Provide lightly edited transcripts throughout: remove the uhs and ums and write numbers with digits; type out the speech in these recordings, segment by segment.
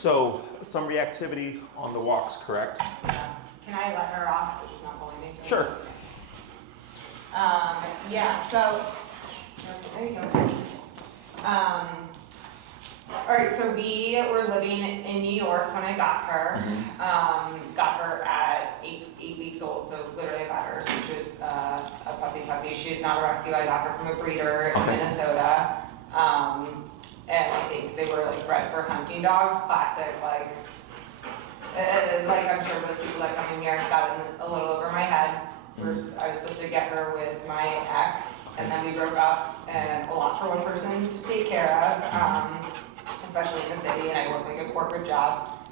So some reactivity on the walks, correct? Yeah. Can I let her off so she's not pulling me? Sure. Yeah, so, there you go. All right, so we were living in New York when I got her. Got her at eight weeks old, so literally I've had her since she was a puppy. She's not a rescue. I got her from a breeder in Minnesota. And I think they were like bred for hunting dogs, classic, like I'm sure most people that come in here got in a little over my head. I was supposed to get her with my ex, and then we broke up, and a lot for one person to take care of, especially in the city, and I work like a corporate job.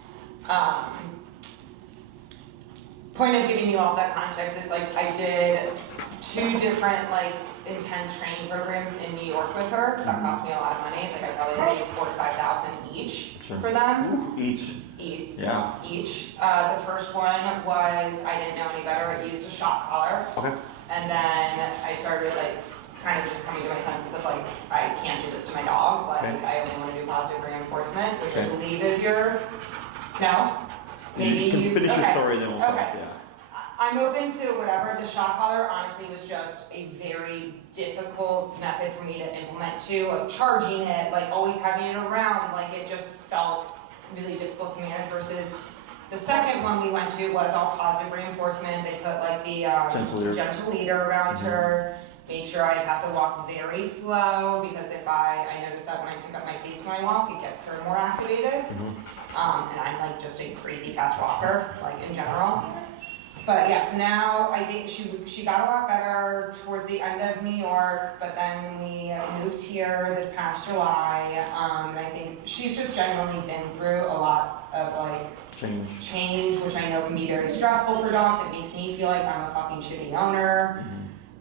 Point of giving you all that context is like I did 2 different like intense training programs in New York with her. That cost me a lot of money. Like I probably paid $4,000 to $5,000 each for them. Each. Yeah. Each. The first one was I didn't know any better. I used a shock collar. Okay. And then I started like kind of just coming to my senses of like I can't do this to my dog. Like I only want to do positive reinforcement, which I believe is your Maybe you can finish your story, then we'll talk. Yeah. I'm open to whatever. The shock collar honestly was just a very difficult method for me to implement too. Like charging it, like always having it around, like it just felt really difficult to manage versus the second one we went to was all positive reinforcement. They put like the gentle leader around her, made sure I'd have to walk very slow because if I noticed that when I pick up my pace when I walk, it gets her more activated. And I'm like just a crazy fast walker, like in general. But yeah, so now I think she got a lot better towards the end of New York, but then we moved here this past July, and I think she's just generally been through a lot of like change, which I know can be very stressful for dogs. It makes me feel like I'm a fucking shitty owner.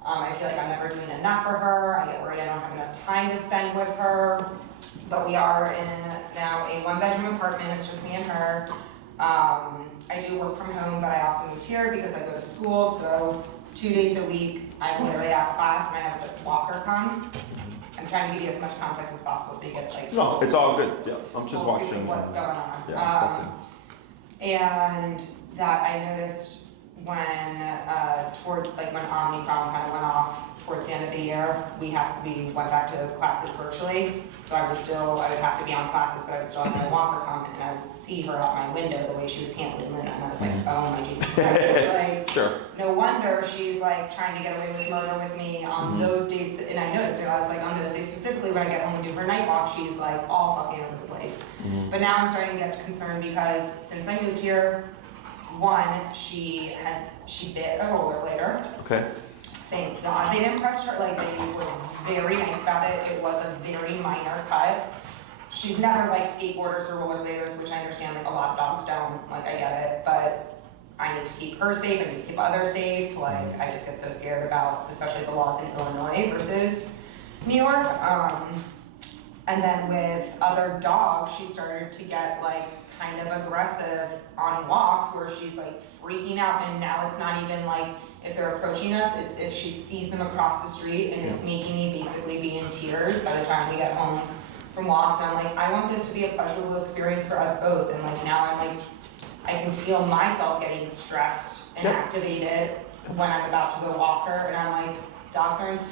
I feel like I'm never doing enough for her. I get worried I don't have enough time to spend with her. But we are in now a 1-bedroom apartment. It's just me and her. I do work from home, but I also moved here because I go to school. So 2 days a week, I'm literally at class and I have to walk her come. I'm trying to give you as much context as possible so you get like... No, it's all good. Yeah, I'm just watching. What's going on. Yeah, and that I noticed when, towards like when Omicron kind of went off towards the end of the year, we went back to classes virtually. So I would have to be on classes, but I would still have my walker come and I would see her out my window the way she was handling Luna. And I was like, oh my Jesus Christ. Like, no wonder she's like trying to get away with motor with me on those days. And I noticed her, I was like, on those days specifically when I get home and do her night walk, she's like all fucking over the place. But now I'm starting to get concerned because since I moved here, one, she bit a rollerblader. Okay. Thank God they didn't press her, like they were very nice about it. It was a very minor cut. She's never like skateboarders or rollerbladers, which I understand like a lot of dogs don't, like I get it, but I need to keep her safe, I need to keep others safe. Like I just get so scared about, especially the laws in Illinois versus New York. And then with other dogs, she started to get like kind of aggressive on walks where she's like freaking out, and now it's not even like if they're approaching us, it's if she sees them across the street, and it's making me basically be in tears by the time we get home from walks. And I'm like, I want this to be a pleasurable experience for us both. And like now I'm like, I can feel myself getting stressed and activated when I'm about to go walk her, and I'm like, dogs aren't,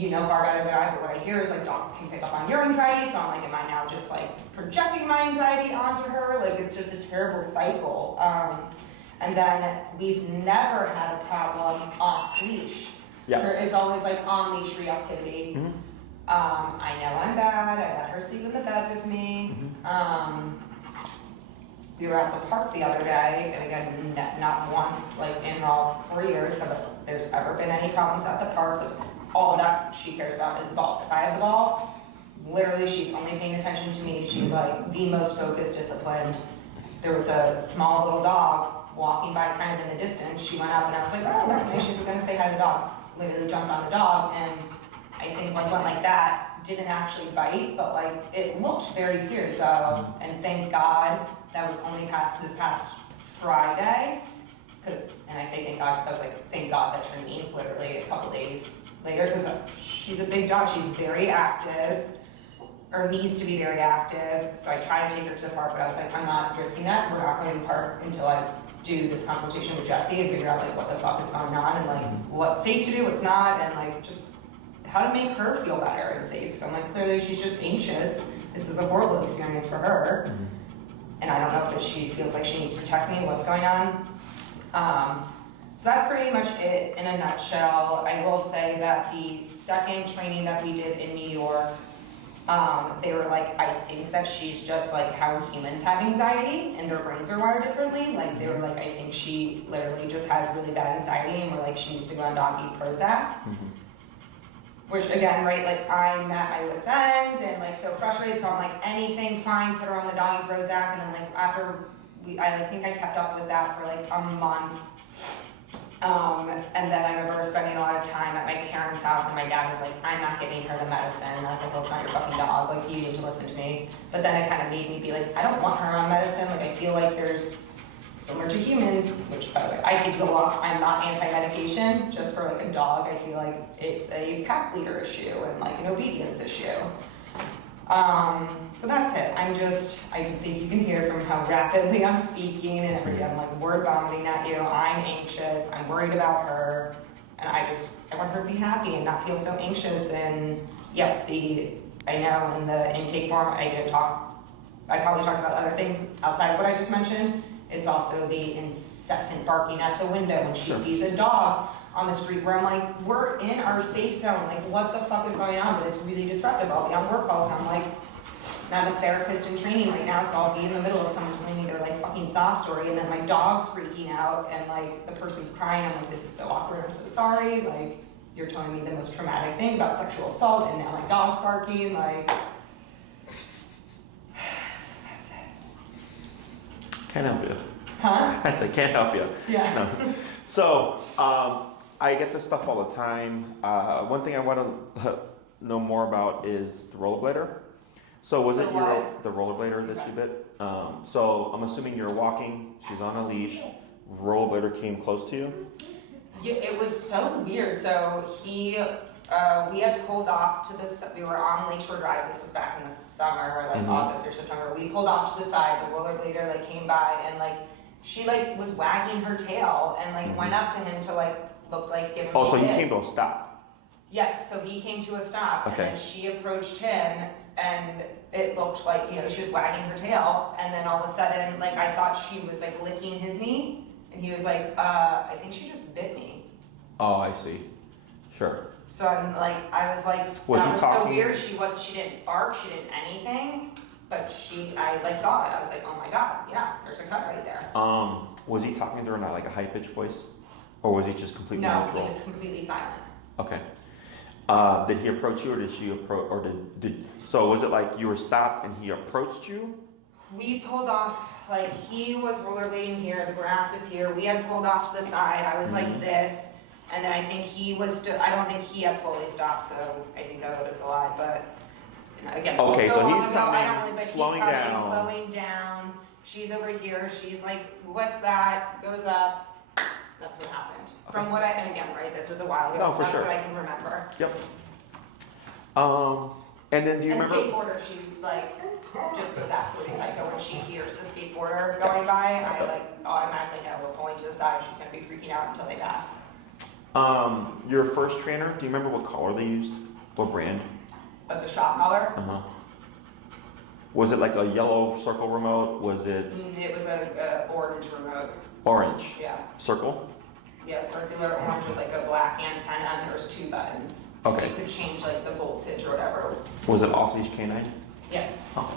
far better than I, but what I hear is like dogs can pick up on your anxiety, so I'm like, am I now just like projecting my anxiety onto her? Like it's just a terrible cycle. And then we've never had a problem off leash. It's always like on leash reactivity. I know I'm bad. I let her sleep in the bed with me. We were at the park the other day, and again, not once, like in all 4 years, have there's ever been any problems at the park. Because all that she cares about is the ball. If I have the ball, literally she's only paying attention to me. She's like the most focused, disciplined. There was a small little dog walking by kind of in the distance. She went up and I was like, oh, that's nice. She's gonna say hi to the dog. Literally jumped on the dog, and I think like one like that didn't actually bite, but like it looked very serious. So, and thank God that was only this past Friday. And I say thank God because I was like, thank God that training's literally a couple days later, because she's a big dog. She's very active. or needs to be very active. So I tried to take her to the park, but I was like, I'm not risking that. We're not going to the park until I do this consultation with Jessie and figure out like what the fuck is going on and like what's safe to do, what's not, and like just how to make her feel better and safe. Because I'm like, clearly she's just anxious. This is a horrible experience for her. And I don't know if she feels like she needs to protect me, what's going on. So that's pretty much it in a nutshell. I will say that the second training that we did in New York, they were like, I think that she's just like how humans have anxiety and their brains are wired differently. Like they were like, I think she literally just has really bad anxiety and we're like, she needs to go on dog eat Prozac. Which again, right, like I'm at my wit's end and like so frustrated, so I'm like, anything fine, put her on the doggy Prozac, and then like after I think I kept up with that for like a month. And then I remember spending a lot of time at my parents' house and my dad was like, I'm not giving her the medicine. And I was like, well, it's not your fucking dog, like you need to listen to me. But then it kind of made me be like, I don't want her on medicine, like I feel like there's similar to humans, which by the way, I take a lot, I'm not anti-medication, just for like a dog, I feel like it's a pack leader issue and like an obedience issue. So that's it. I think you can hear from how rapidly I'm speaking and everything, I'm like word vomiting at you, I'm anxious, I'm worried about her, and I want her to be happy and not feel so anxious. And yes, I know in the intake form, I probably talked about other things outside of what I just mentioned. It's also the incessant barking at the window when she sees a dog on the street where I'm like, we're in our safe zone. Like, what the fuck is going on? But it's really disruptive. I'll be on work calls and I'm like, I'm a therapist in training right now, so I'll be in the middle of someone telling me their like fucking sob story and then my dog's freaking out and like the person's crying. I'm like, this is so awkward. I'm so sorry. Like, you're telling me the most traumatic thing about sexual assault and now my dog's barking. Like, Can't help you. huh? I said, can't help you. Yeah. No. So, I get this stuff all the time. One thing I want to know more about is the rollerblader. So was it the rollerblader that she bit? So I'm assuming you're walking, she's on a leash, rollerblader came close to you? Yeah, it was so weird. So we had pulled off to we were on Lakeshore Drive, this was back in the summer, like August or September. We pulled off to the side, the rollerblader like came by and like, she like was wagging her tail and like went up to him to like, look like give him a so he kiss. came to a stop? Yes, so he came to a stop and then she approached him and it looked like, she was wagging her tail and then all of a sudden, like I thought she was like licking his knee and he was like, I think she just bit me. Oh, I see. Sure. So I'm like, I was like, Was that he was talking? so weird. She didn't bark, she didn't anything, but I like saw it. I was like, oh my God, yeah, there's a cut right there. Was he talking to her in like a high pitched voice? Or was he just completely neutral? No, he was completely silent. Okay. Did he approach you or did she approach, or so was it like you were stopped and he approached you? We pulled off, like he was rollerblading here, the grass is here. We had pulled off to the side. I was like this. And then I think he was still, I don't think he had fully stopped, so I think that was a lie, but again, okay, so he's coming, slowing down. Slowing down. She's over here, she's like, what's that? Goes up. That's what happened. Okay. From what and again, right, this was a while ago. No, for That's sure. what I can remember. Yep. And then do you remember? Skateboarder, she like just goes absolutely psycho when she hears the skateboarder going by. I like automatically know we're pulling to the side. She's gonna be freaking out until they pass. Your first trainer, do you remember what collar they used? What brand? Of the shock collar? Was it like a yellow circle remote? Was it? It was a orange remote. Orange? Yeah. Circle? Yeah, circular orange with like a black antenna and there was 2 buttons. Okay. You could change like the voltage or whatever. Was it off-leash canine? Yes. Oh.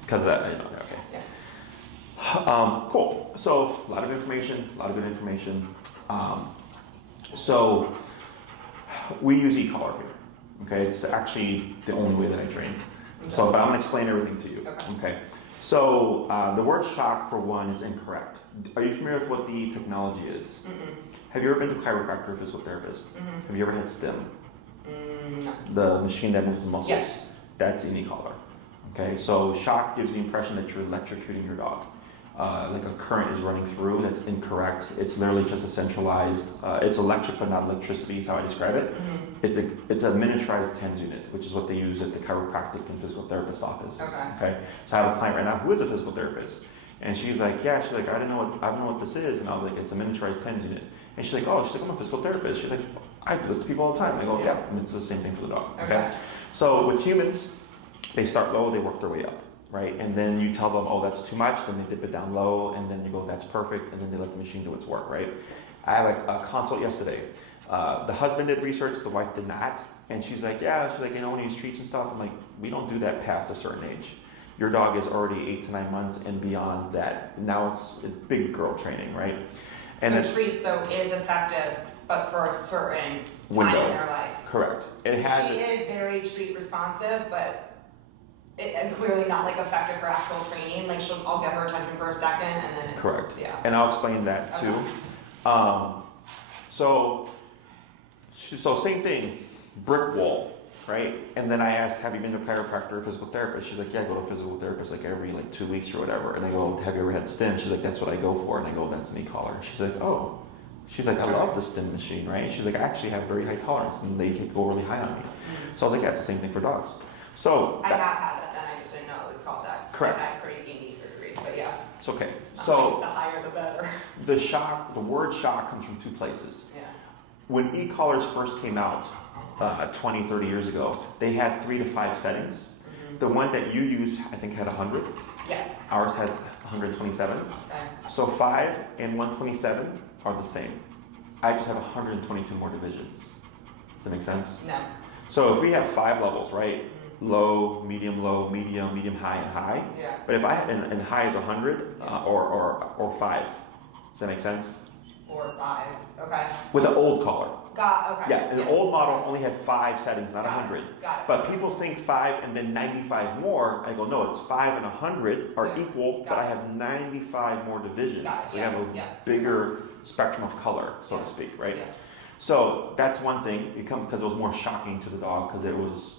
Because that, okay. Yeah. Cool. So, a lot of information, a lot of good information. So, we use e-collar here. Okay, it's actually the only way that I train. So, but I'm gonna explain everything to you. Okay. So, the word shock for one is incorrect. Are you familiar with what the technology is? Have you ever been to a chiropractor or physical therapist? Have you ever had STIM? No. The machine that moves the muscles? Yes. That's an e-collar. Okay, so shock gives the impression that you're electrocuting your dog. like a current is running through. That's incorrect. It's literally just a centralized, it's electric but not electricity is how I describe it. Mm-hmm. It's a miniaturized TENS unit, which is what they use at the chiropractic and physical therapist offices. Okay. So I have a client right now who is a physical therapist. And she's like, yeah, she's like, I don't know what this is. And I was like, it's a miniaturized TENS unit. And she's like, oh, I'm a physical therapist. She's like, I do this to people all the time. I go, yeah, and it's the same thing for the dog. Okay. So with humans, they start low, they work their way up, right? And then you tell them, oh, that's too much. Then they dip it down low, and then you go, that's perfect. And then they let the machine do its work, right? I had a consult yesterday. The husband did research, the wife did not. And she's like, when you use treats and stuff, I'm like, we don't do that past a certain age. Your dog is already 8 to 9 months and beyond that. Now it's big girl training, right? And so treats though is effective, but for a certain window time in their life. Correct. It has. She is very treat responsive, but and clearly not like effective for actual training. Like I'll get her attention for a second, and then it's, correct. Yeah. And I'll explain that too. So same thing, brick wall. Right? And then I asked, have you been to a chiropractor or a physical therapist? She's like, yeah, I go to a physical therapist like every 2 weeks or whatever. And I go, have you ever had stim? She's like, that's what I go for. And I go, that's an e-collar. She's like, oh. She's like, I love the stim machine, right? She's like, I actually have very high tolerance and they can go really high on me. So I was like, yeah, it's the same thing for dogs. So I have had that, then I just didn't know it was called that. Correct. I had crazy knee surgeries, but yes. It's okay. So the higher the better. The word shock comes from 2 places. Yeah. When e-collars first came out, 20, 30 years ago, they had 3 to 5 settings. Mm-hmm. The one that you used, I think, had 100. Yes. Ours has 127. Okay. So 5 and 127 are the same. I just have 122 more divisions. Does that make sense? No. So if we have 5 levels, right? Mm-hmm. Low, medium, high, and high. Yeah. But if and high is 100 or 5. Does that make sense? Or 5. Okay. With the old collar. Okay. Yeah, the old model only had 5 settings, not 100. Got it. But people think 5 and then 95 more. I go, no, it's 5 and 100 are equal, but I have 95 more divisions. So you have a bigger spectrum of color, so to speak, right? Yeah. So that's one thing. It comes because it was more shocking to the dog because it was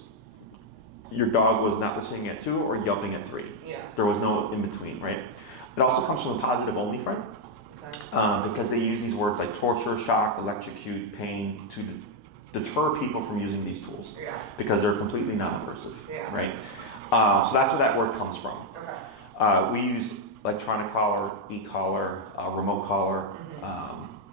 your dog was not listening at 2 or yelping at 3. Yeah. There was no in between, right? It also comes from the positive only front. Because they use these words like torture, shock, electrocute, pain to deter people from using these tools because they're completely non-aversive, right? So that's where that word comes from. Okay. We use electronic collar, e-collar, remote collar,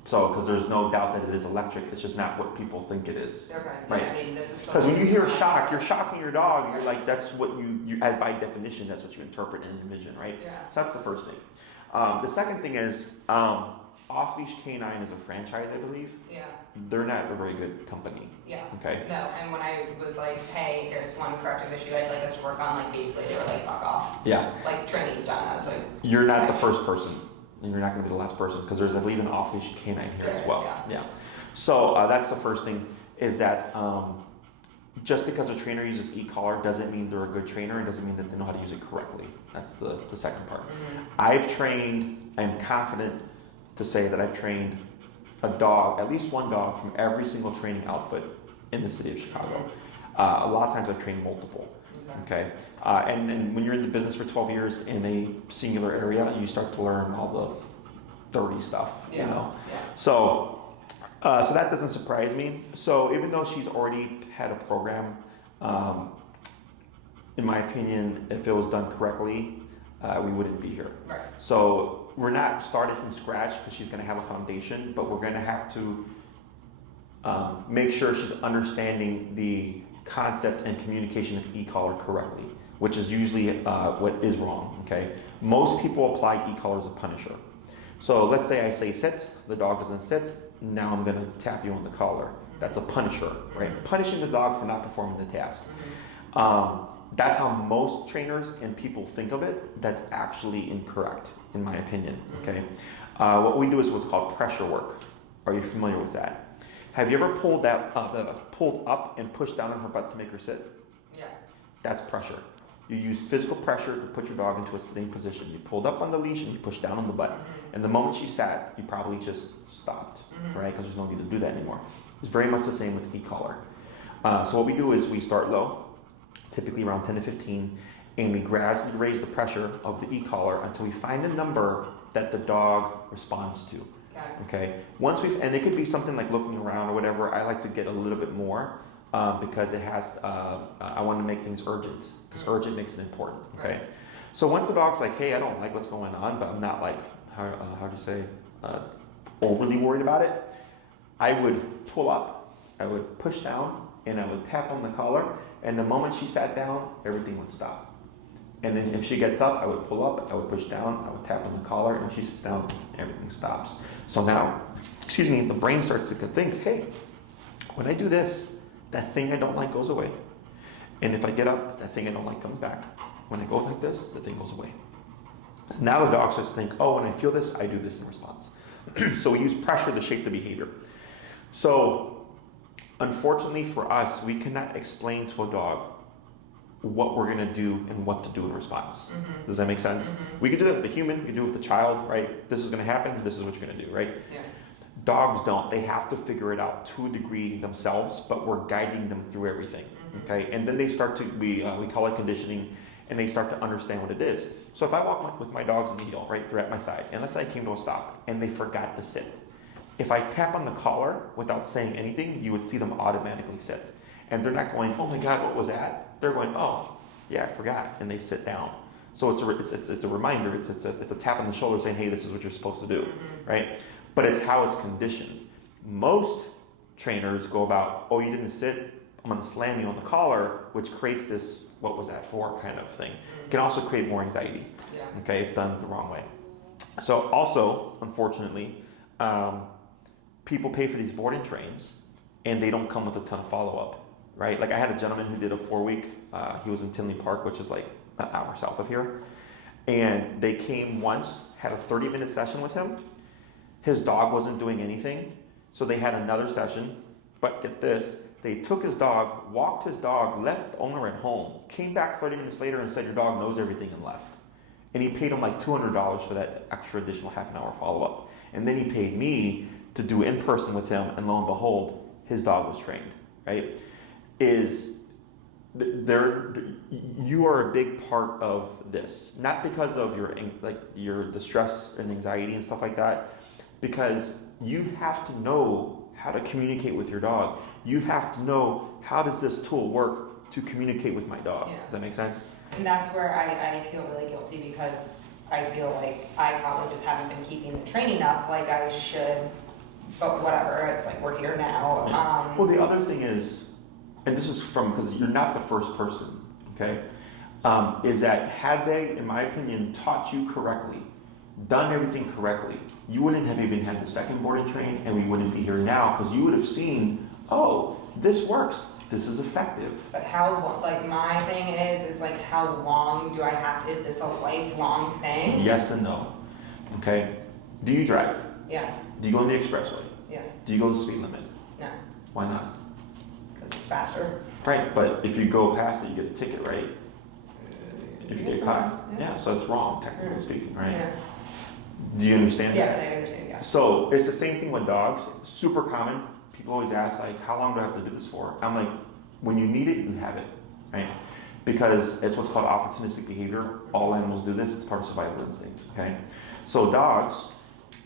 so because there's no doubt that it is electric, it's just not what people think it is. Okay. Right? Yeah, I mean, because when you hear shock, you're shocking your dog. You're like, that's what you by definition, that's what you interpret and envision, right? Yeah. So that's the first thing. The second thing is, Off Leash Canine is a franchise, I believe. Yeah. They're not a very good company. Yeah. Okay. No, and when I was like, hey, there's one corrective issue I'd like us to work on, like basically they were like, fuck off. Yeah. Like training's done. I was like, you're not the first person, and you're not going to be the last person because there's, I believe, an Off Leash Canine here as well. Yeah. So that's the first thing is that just because a trainer uses e-collar doesn't mean they're a good trainer and doesn't mean that they know how to use it correctly. That's the second part. Mm-hmm. I'm confident to say that I've trained a dog, at least one dog from every single training outfit in the city of Chicago. A lot of times I've trained multiple. Okay. And when you're in the business for 12 years in a singular area, you start to learn all the dirty stuff, you know. Yeah. So that doesn't surprise me. So even though she's already had a program, in my opinion, if it was done correctly, we wouldn't be here. Right. So we're not starting from scratch because she's going to have a foundation, but we're going to have to make sure she's understanding the concept and communication of e-collar correctly, which is usually what is wrong. Okay. Most people apply e-collar as a punisher. So let's say I say sit, the dog doesn't sit. Now I'm going to tap you on the collar. That's a punisher, right? Punishing the dog for not performing the task. That's how most trainers and people think of it. That's actually incorrect, in my opinion. Okay. What we do is what's called pressure work. Are you familiar with that? Have you ever pulled up and pushed down on her butt to make her sit? Yeah. That's pressure. You used physical pressure to put your dog into a sitting position. You pulled up on the leash and you pushed down on the butt. And the moment she sat, you probably just stopped, right? Because there's no need to do that anymore. It's very much the same with e-collar. So what we do is we start low, typically around 10 to 15, and we gradually raise the pressure of the e-collar until we find a number that the dog responds to. Okay. Once and it could be something like looking around or whatever. I like to get a little bit more because it has. I want to make things urgent because urgent makes it important. Okay. Right. So once the dog's like, hey, I don't like what's going on, but I'm not like how do you say overly worried about it. I would pull up, I would push down, and I would tap on the collar. And the moment she sat down, everything would stop. And then if she gets up, I would pull up, I would push down, I would tap on the collar, and when she sits down, everything stops. So now, the brain starts to think, hey, when I do this, that thing I don't like goes away. And if I get up, that thing I don't like comes back. When I go like this, the thing goes away. So now the dog starts to think, oh, when I feel this, I do this in response. So we use pressure to shape the behavior. So unfortunately for us, we cannot explain to a dog what we're going to do and what to do in response. Mm-hmm. Does that make sense? Mm-hmm. We can do that with the human, we can do it with the child, right? This is going to happen, this is what you're going to do, right? Yeah. Dogs don't. They have to figure it out to a degree themselves, but we're guiding them through everything, okay? And then they start to, we call it conditioning, and they start to understand what it is. So if I walk with my dogs in the heel, right, they're at my side, and let's say I came to a stop, and they forgot to sit. If I tap on the collar without saying anything, you would see them automatically sit. And they're not going, oh my God, what was that? They're going, oh, yeah, I forgot, and they sit down. So it's a reminder, it's a tap on the shoulder saying, hey, this is what you're supposed to do, right? But it's how it's conditioned. Most trainers go about, oh, you didn't sit, I'm going to slam you on the collar, which creates this, what was that for kind of thing. It can also create more anxiety, okay, if done the wrong way. So also, unfortunately, people pay for these boarding trains, and they don't come with a ton of follow-up. Right? Like I had a gentleman who did a 4-week, he was in Tinley Park, which is like an hour south of here. And they came once, had a 30-minute session with him. His dog wasn't doing anything. So they had another session, but get this, they took his dog, walked his dog, left the owner at home, came back 30 minutes later and said, your dog knows everything, and left. And he paid him like $200 for that extra additional half an hour follow-up. And then he paid me to do in person with him, and lo and behold, his dog was trained, right? You are a big part of this, not because of the stress and anxiety and stuff like that, because you have to know how to communicate with your dog. You have to know, how does this tool work to communicate with my dog? Yeah. Does that make sense? And that's where I feel really guilty, because I feel like I probably just haven't been keeping the training up like I should, but whatever, it's like we're here now. Yeah. Well, the other thing is, and this is because you're not the first person, okay, is that had they, in my opinion, taught you correctly, done everything correctly, you wouldn't have even had the second boarding train, and we wouldn't be here now, because you would have seen, oh, this works, this is effective. But how, like, my thing is like, how long do I have, is this a lifelong thing? Yes and no, okay? Do you drive? Yes. Do you go on the expressway? Yes. Do you go the speed limit? No. Why not? It's faster. Right, but if you go past it, you get a ticket, right? If you get caught. Yeah, so it's wrong, technically speaking, right? Yeah. Do you understand yes, that? Yes, I understand, yeah. So it's the same thing with dogs. Super common. People always ask, like, how long do I have to do this for? I'm like, when you need it, you have it, right? Because it's what's called opportunistic behavior. All animals do this. It's part of survival instinct, okay? So dogs,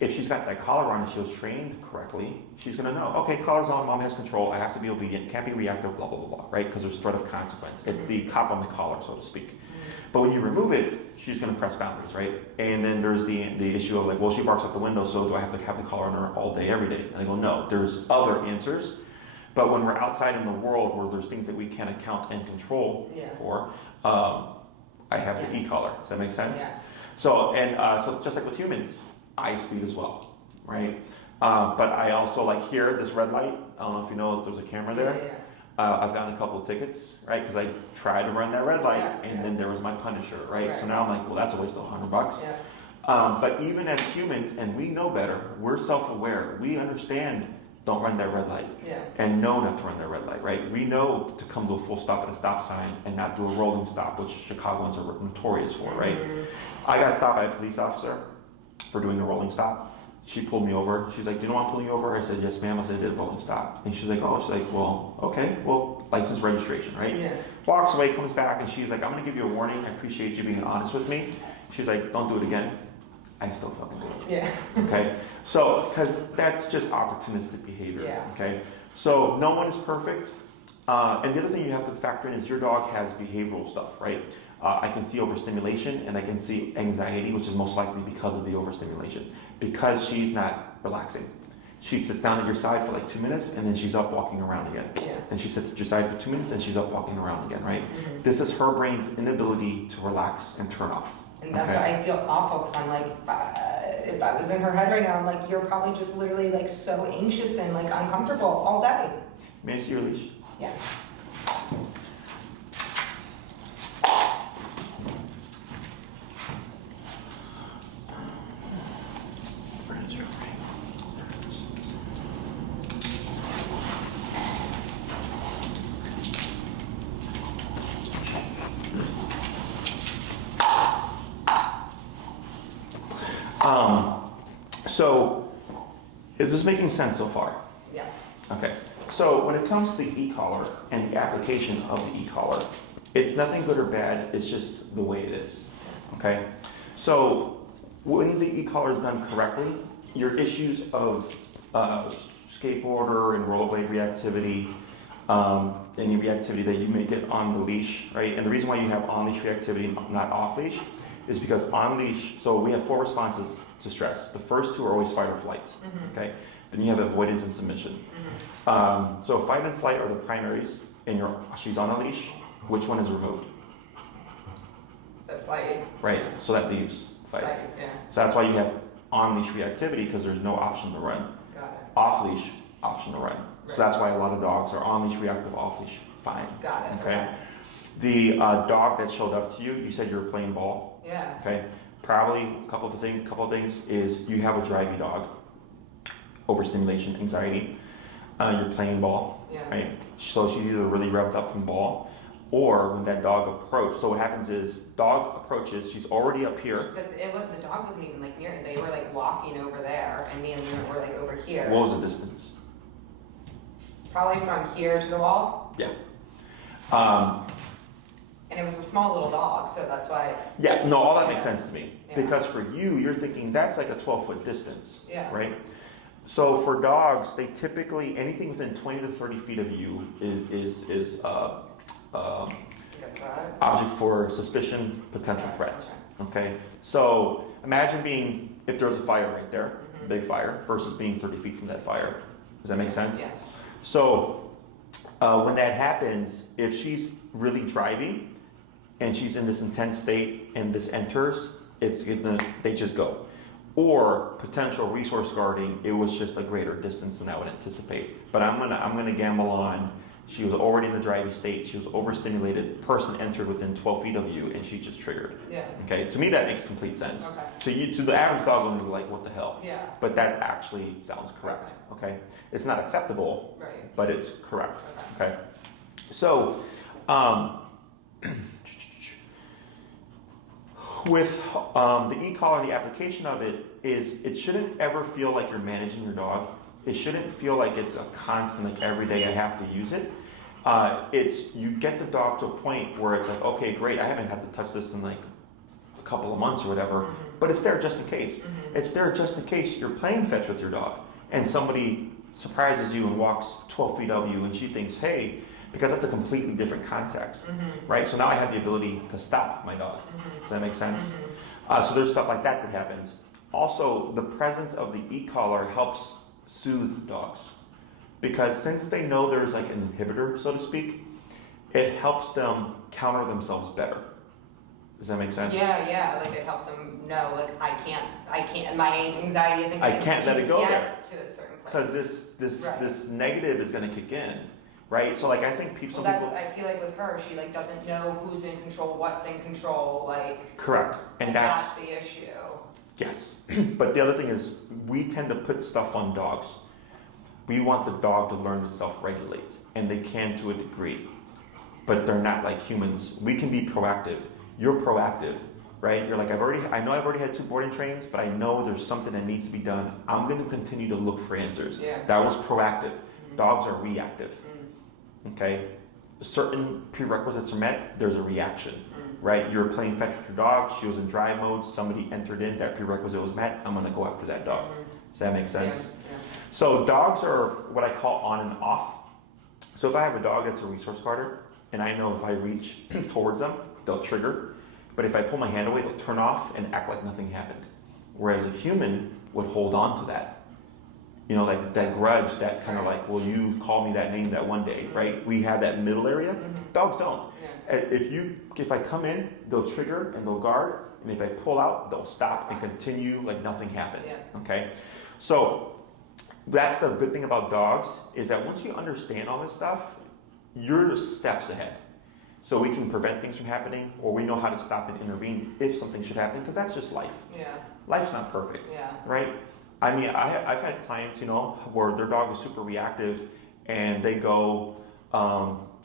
if she's got that collar on and she was trained correctly, she's going to know, okay, collar's on, mom has control, I have to be obedient, can't be reactive, blah, blah, blah, blah, right? Because there's threat of consequence. It's the cop on the collar, so to speak. But when you remove it, she's going to press boundaries, right? And then there's the issue of like, well, she barks out the window, so do I have to have the collar on her all day, every day? And I go, no, there's other answers. But when we're outside in the world where there's things that we can't account and control for, I have the e-collar. Does that make sense? Yeah. So just like with humans, I speed as well, right? But I also like here, this red light, I don't know if you know if there's a camera there. Yeah. I've gotten a couple of tickets, right? Because I tried to run that red light, and then there was my Punisher, right? So now I'm like, well, that's a waste of $100. Yeah. But even as humans, and we know better, we're self-aware, we understand, don't run that red light, and know not to run that red light, right? We know to come to a full stop at a stop sign and not do a rolling stop, which Chicagoans are notorious for, right? I got stopped by a police officer for doing a rolling stop. She pulled me over. She's like, do you know why I'm pulling you over? I said, yes, ma'am. I said, I did a rolling stop. And she's like, oh, she's like, well, okay. Well, license registration, right? Yeah. Walks away, comes back, and she's like, I'm gonna give you a warning. I appreciate you being honest with me. She's like, don't do it again. I still fucking do it. Yeah. Okay? So, because that's just opportunistic behavior. Yeah. Okay? So, no one is perfect. And the other thing you have to factor in is your dog has behavioral stuff, right? I can see overstimulation and I can see anxiety, which is most likely because of the overstimulation. Because she's not relaxing. She sits down at your side for like 2 minutes and then she's up walking around again. Yeah. And she sits at your side for 2 minutes and she's up walking around again, right? Mm-hmm. This is her brain's inability to relax and turn off. And that's why I feel awful, because I'm like, if I was in her head right now, I'm like, you're probably just literally like so anxious and like uncomfortable all day. May I see your leash? Yeah. So, is this making sense so far? Yes. Okay. So, when it comes to the e-collar and the application of the e-collar, it's nothing good or bad, it's just the way it is. Okay? So, when the e-collar is done correctly, your issues of skateboarder and rollerblade reactivity, any reactivity that you may get on the leash, right? And the reason why you have on-leash reactivity, not off-leash, is because on-leash, so we have 4 responses to stress. The first 2 are always fight or flight, okay? Then you have avoidance and submission. So fight and flight are the primaries, and she's on a leash. Which one is removed? The flight. Right, so that leaves fight. Yeah. So that's why you have on-leash reactivity, because there's no option to run. Got it. Off-leash, option to run. So Right. that's why a lot of dogs are on-leash reactive, off-leash fine. Got it. Okay? The dog that showed up to you, you said you were playing ball. Yeah. Okay, probably a couple of things is you have a drivey dog, overstimulation, anxiety. You're playing ball, Yeah. right? So she's either really revved up from ball, or when that dog approaches. So what happens is, dog approaches. She's already up here. But the dog wasn't even like near. They were like walking over there, and me and Luna were like over here. What was the distance? Probably from here to the wall. Yeah. And it was a small little dog, so that's why. Yeah. No, all that makes sense to me Yeah. because for you, you're thinking that's like a 12-foot distance, Yeah. right? So for dogs, they typically anything within 20 to 30 feet of you is Like a object for suspicion, potential Okay, threat. Okay. So imagine if there was a fire right there, Mhm. big fire, versus being 30 feet from that fire. Does that make sense? Yeah. So when that happens, if she's really driving and she's in this intense state and this enters, they just go. Or potential resource guarding, it was just a greater distance than I would anticipate. But I'm gonna gamble on she was already in a driving state, she was overstimulated, person entered within 12 feet of you, and she just triggered. Yeah. Okay, to me that makes complete sense. Okay. To the average dog would be like, what the hell? Yeah. But that actually sounds correct. Okay, it's not acceptable, Right. but it's correct. Okay. Okay, so with the e-collar and the application of it is, it shouldn't ever feel like you're managing your dog. It shouldn't feel like it's a constant, like every day I have to use it. It's, you get the dog to a point where it's like, okay, great, I haven't had to touch this in like a couple of months or whatever, but it's there just in case. It's there just in case you're playing fetch with your dog and somebody surprises you and walks 12 feet of you and she thinks, hey, because that's a completely different context, right? So now I have the ability to stop my dog. Does that make sense? So there's stuff like that that happens. Also, the presence of the e-collar helps soothe dogs, because since they know there's like an inhibitor, so to speak, it helps them counter themselves better. Does that make sense? Yeah, like it helps them know, like I can't, my anxiety isn't I getting can't let it go there to a certain place. because Right. this negative is going to kick in, right? So like I think Well, some people I feel like with her, she like doesn't know who's in control, what's in control, like. correct, and that's the issue. yes. But the other thing is, we tend to put stuff on dogs. We want the dog to learn to self-regulate, and they can to a degree, but they're not like humans. We can be proactive. You're proactive, right? You're like, I know I've already had 2 boarding trains, but I know there's something that needs to be done. I'm going to continue to look for answers. Yeah. That was proactive. Dogs are reactive. Okay? certain prerequisites are met, there's a reaction, right? You're playing fetch with your dog, she was in drive mode, somebody entered in, that prerequisite was met, I'm gonna go after that dog. Does that make sense? Yeah. So dogs are what I call on and off. So if I have a dog that's a resource guarder, and I know if I reach towards them, they'll trigger. But if I pull my hand away, they'll turn off and act like nothing happened. Whereas a human would hold on to that. You know, like that grudge, that kind of like, well, you called me that name that one day, right? We have that middle area. Dogs don't. If I come in, they'll trigger and they'll guard. And if I pull out, they'll stop and continue like nothing happened. Okay? So that's the good thing about dogs, is that once you understand all this stuff, you're steps ahead. So we can prevent things from happening, or we know how to stop and intervene if something should happen, because that's just life. Life's not perfect, right? I mean, I've had clients, you know, where their dog is super reactive, and they go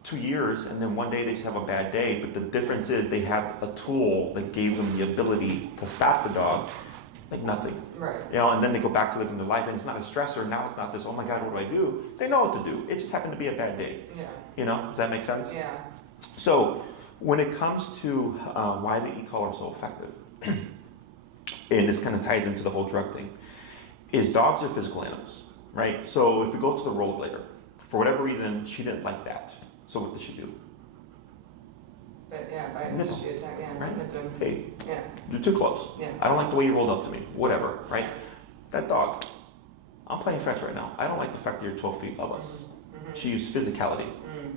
2 years, and then one day they just have a bad day. But the difference is they have a tool that gave them the ability to stop the dog, like nothing. Right. You know, and then they go back to living their life, and it's not a stressor. Now it's not this, oh my God, what do I do? They know what to do. It just happened to be a bad day. You know, does that make sense? So when it comes to why the e-collar is so effective, and this kind of ties into the whole drug thing, is dogs are physical animals, right? So if we go to the rollerblader, for whatever reason, she didn't like that. So what did she do? But Nip him, she attacked, right? nip him. Hey, you're too close. I don't like the way you rolled up to me. Whatever, right? That dog, I'm playing fetch right now. I don't like the fact that you're 12 feet above us. She used physicality,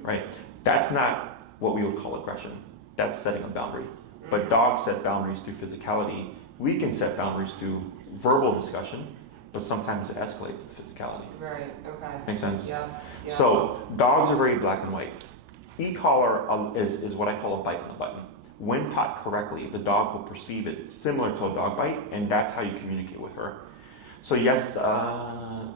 right? That's not what we would call aggression. That's setting a boundary. But dogs set boundaries through physicality. We can set boundaries through verbal discussion, but sometimes it escalates to physicality. Right, okay. Make sense? Yeah. So dogs are very black and white. E-collar is what I call a bite on the button. When taught correctly, the dog will perceive it similar to a dog bite, and that's how you communicate with her. So yes, I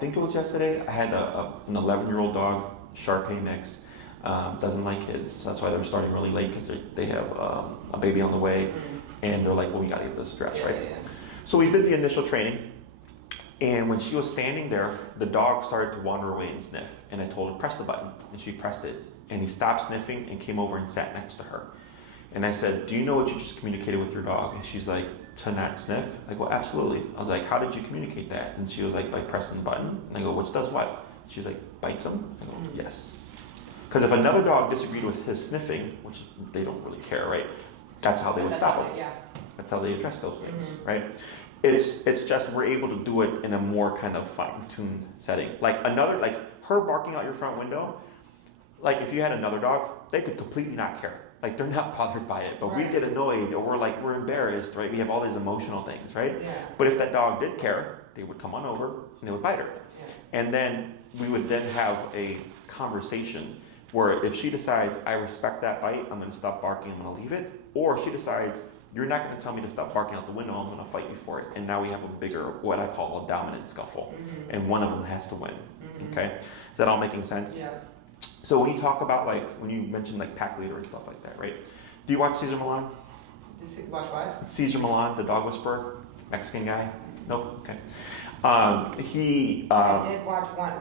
think it was yesterday, I had an 11-year-old dog, Shar-Pei mix. Doesn't like kids. So that's why they're starting really late, because they have a baby on the way, and they're like, well, we got to get this addressed, right? So we did the initial training, and when she was standing there, the dog started to wander away and sniff, and I told her, press the button, and she pressed it, and he stopped sniffing and came over and sat next to her. And I said, do you know what you just communicated with your dog? And she's like, to not sniff? I go, absolutely. I was like, how did you communicate that? And she was like, by pressing the button. And I go, which does what? She's like, bites him? I go, yes. Because if another dog disagreed with his sniffing, which they don't really care, right? That's how they would stop him. That's how they address those things, right? It's just we're able to do it in a more kind of fine-tuned setting. Like her barking out your front window, like if you had another dog, they could completely not care. Like they're not bothered by it, but we get annoyed, or we're embarrassed, right? We have all these emotional things, right? But if that dog did care, they would come on over and they would bite her. And then we would then have a conversation where if she decides, I respect that bite, I'm going to stop barking, I'm going to leave it. Or if she decides, you're not going to tell me to stop barking out the window, I'm going to fight you for it. And now we have a bigger, what I call a dominant scuffle. And one of them has to win. Okay? Is that all making sense? So when you talk about, like, when you mention like pack leader and stuff like that, right? Do you watch Cesar Millan? Watch what? Cesar Millan, the dog whisperer, Mexican guy? No? Okay. I did watch one,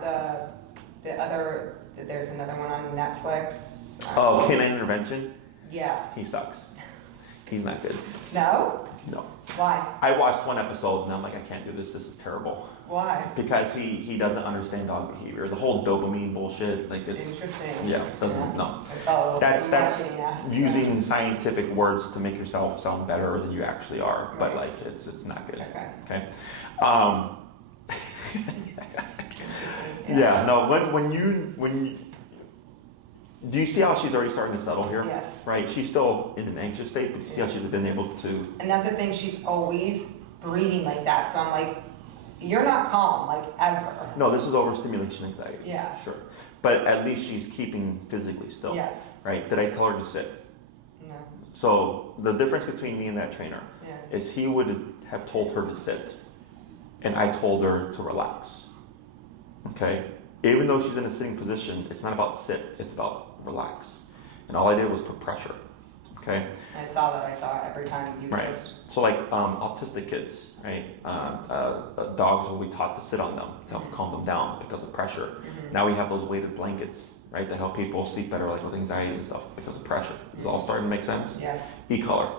there's another one on Netflix. Canine Intervention? Yeah. He sucks. He's not good. No? No. Why? I watched one episode and I'm like, I can't do this. This is terrible. Why? Because he doesn't understand dog behavior. The whole dopamine bullshit, like it's interesting. Yeah, doesn't no. Oh, That's using scientific words to make yourself sound better than you actually are. But like it's not good. Okay. Yeah. No. When you do you see how she's already starting to settle here? Yes. Right. She's still in an anxious state, but you see how she's been able to. And that's the thing. She's always breathing like that. So I'm like, you're not calm, like ever. No, this is overstimulation anxiety. Yeah. Sure. But at least she's keeping physically still. Yes. Right. Did I tell her to sit? No. So the difference between me and that trainer is he would have told her to sit, and I told her to relax. Okay? Even though she's in a sitting position, it's not about sit, it's about relax. And all I did was put pressure. Okay? I saw that. I saw it every time you post. So like autistic kids, right? Dogs will be taught to sit on them to help calm them down because of pressure. Now we have those weighted blankets right, that help people sleep better, like with anxiety and stuff, because of pressure. Is it all starting to make sense? Yes. E-collar,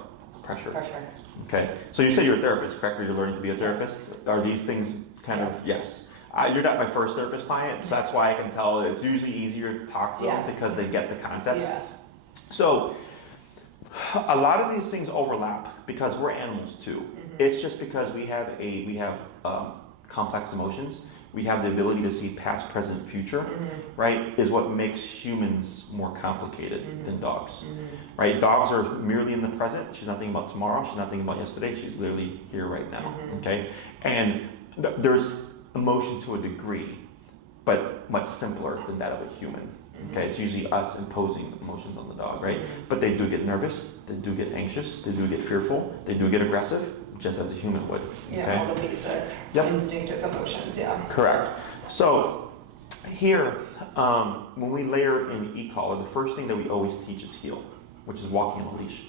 pressure. Pressure. Okay, so you said you're a therapist, correct? Or you're learning to be a therapist? Yes. Are these things kind of, yes. You're not my first therapist client, so that's why I can tell it's usually easier to talk to them because they get the concepts. Yeah. So a lot of these things overlap because we're animals too. It's just because we have complex emotions. We have the ability to see past, present, future, right, is what makes humans more complicated than dogs, right? Dogs are merely in the present. She's not thinking about tomorrow. She's not thinking about yesterday. She's literally here right now, okay? And there's emotion to a degree, but much simpler than that of a human, okay? It's usually us imposing emotions on the dog, right? But they do get nervous. They do get anxious. They do get fearful. They do get aggressive, just as a human would. Okay? Yeah, all the basic instinctive emotions, yeah. Correct. So here, when we layer in e-collar, the first thing that we always teach is heel, which is walking on a leash.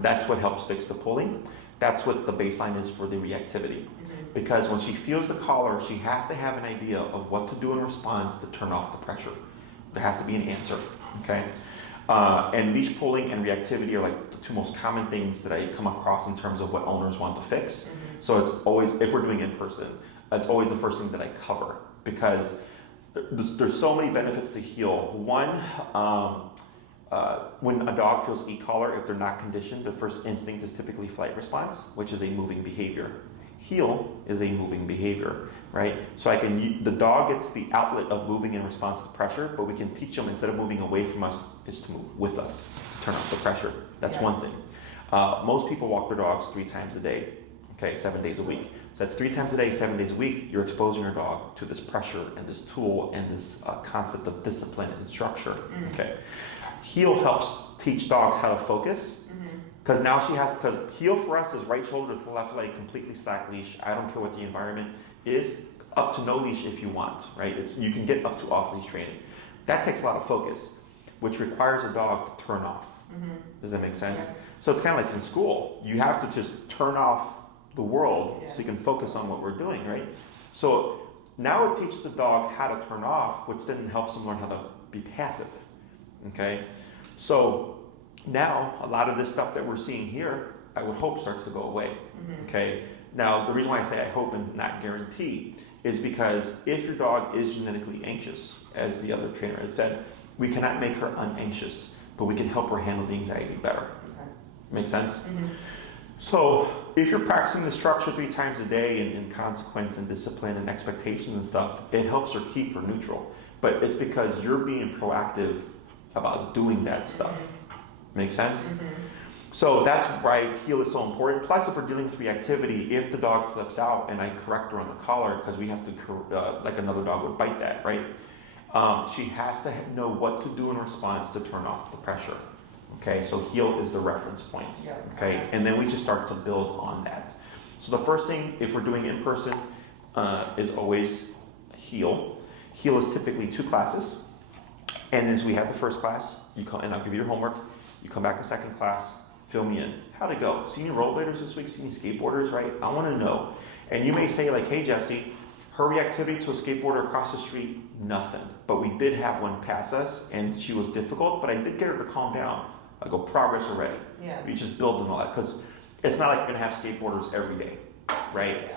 That's what helps fix the pulling. That's what the baseline is for the reactivity. Because when she feels the collar, she has to have an idea of what to do in response to turn off the pressure. There has to be an answer, okay? And leash pulling and reactivity are like the two most common things that I come across in terms of what owners want to fix. So it's always, if we're doing in person, it's always the first thing that I cover because there's so many benefits to heel. One, when a dog feels e-collar, if they're not conditioned, the first instinct is typically flight response, which is a moving behavior. Heel is a moving behavior, right? So the dog gets the outlet of moving in response to pressure, but we can teach them instead of moving away from us is to move with us, to turn off the pressure. That's one thing. Most people walk their dogs 3 times a day, okay, 7 days a week. So that's 3 times a day, 7 days a week. You're exposing your dog to this pressure and this tool and this concept of discipline and structure, okay? Heel helps teach dogs how to focus. Because now because heel for us is right shoulder to the left leg, completely slack leash. I don't care what the environment is, up to no leash if you want, right? You can get up to off leash training. That takes a lot of focus, which requires a dog to turn off. Does that make sense? Yeah. So it's kind of like in school. You have to just turn off the world so you can focus on what we're doing, right? So now it teaches the dog how to turn off, which then helps them learn how to be passive, okay? So now, a lot of this stuff that we're seeing here, I would hope starts to go away, okay? Now, the reason why I say I hope and not guarantee is because if your dog is genetically anxious, as the other trainer had said, we cannot make her unanxious, but we can help her handle the anxiety better. Make sense? So, if you're practicing the structure 3 times a day in consequence and discipline and expectations and stuff, it helps her keep her neutral. But it's because you're being proactive about doing that stuff. Make sense? So that's why heel is so important. Plus, if we're dealing with reactivity, if the dog flips out and I correct her on the collar, because we have to, like another dog would bite that, right? She has to know what to do in response to turn off the pressure. Okay, so heel is the reference point. Okay, and then we just start to build on that. So the first thing, if we're doing it in person, is always heel. Heel is typically 2 classes. And as we have the first class, you come, and I'll give you your homework. You come back to second class, fill me in. How'd it go? See any rollerbladers this week? See any skateboarders, right? I want to know. And you may say like, hey, Jesse, her reactivity to a skateboarder across the street, nothing. But we did have one pass us, and she was difficult, but I did get her to calm down. I go, progress already. Yeah. We just build on all that, because it's not like you're going to have skateboarders every day, right? Yeah.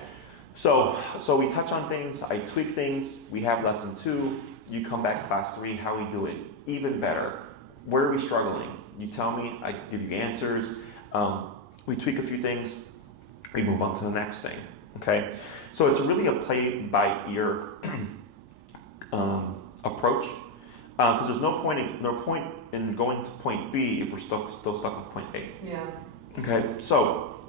So we touch on things, I tweak things, we have lesson 2, you come back class 3, how are we doing? Even better. Where are we struggling? You tell me, I give you answers. We tweak a few things, we move on to the next thing, okay? So it's really a play-by-ear approach, because there's no point in going to point B if we're still stuck at point A. Yeah. Okay, so.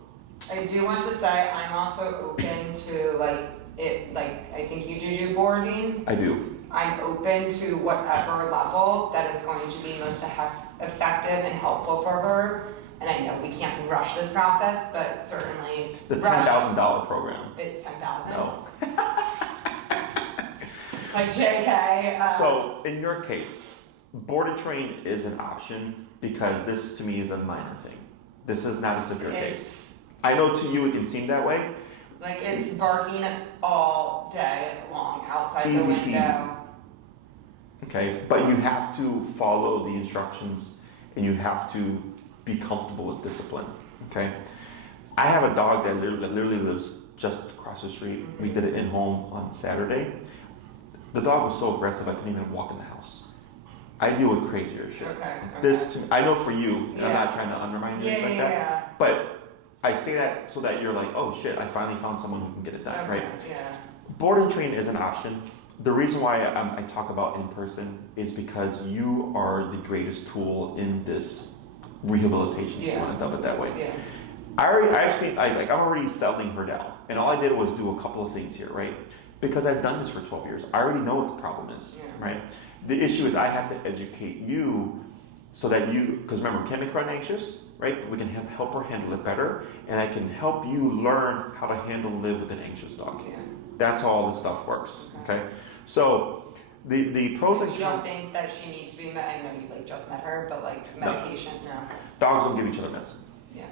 I do want to say I'm also open to I think you do boarding. I do. I'm open to whatever level that is going to be most effective and helpful for her. And I know we can't rush this process, but certainly the $10,000 program. It's $10,000. No. It's like JK. So in your case, board and train is an option because this to me is a minor thing. This is not a severe case. I know to you it can seem that way. Like it's barking all day long outside the window. okay? But you have to follow the instructions and you have to be comfortable with discipline, okay? I have a dog that literally lives just across the street. We did it in home on Saturday. The dog was so aggressive I couldn't even walk in the house. I deal with crazier shit. This, I know for you, and I'm not trying to undermine you like that, but I say that so that you're like, oh shit, I finally found someone who can get it done, right? Yeah. Board and train is an option. The reason why I talk about in person is because you are the greatest tool in this rehabilitation, if you want to dub it that way. Yeah. I'm already settling her down, and all I did was do a couple of things here, right? Because I've done this for 12 years. I already know what the problem is, right? The issue is I have to educate you so that you, because remember, we can't make her anxious, right? But we can help her handle it better, and I can help you learn how to handle and live with an anxious dog. Yeah. That's how all this stuff works, okay? So the pros and cons. You don't think that she needs to be met? I know you like just met her, but like medication, no. Dogs don't give each other meds. Yeah,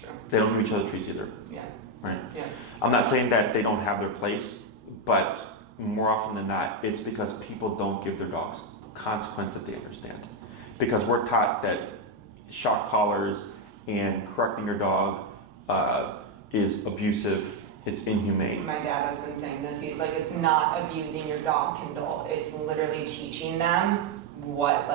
true. They don't give each other treats either. Yeah. Right? Yeah. I'm not saying that they don't have their place, but more often than not, it's because people don't give their dogs consequence that they understand. Because we're taught that shock collars and correcting your dog is abusive, it's inhumane. My dad has been saying this. He's like, it's not abusing your dog, Kindle. It's literally teaching them what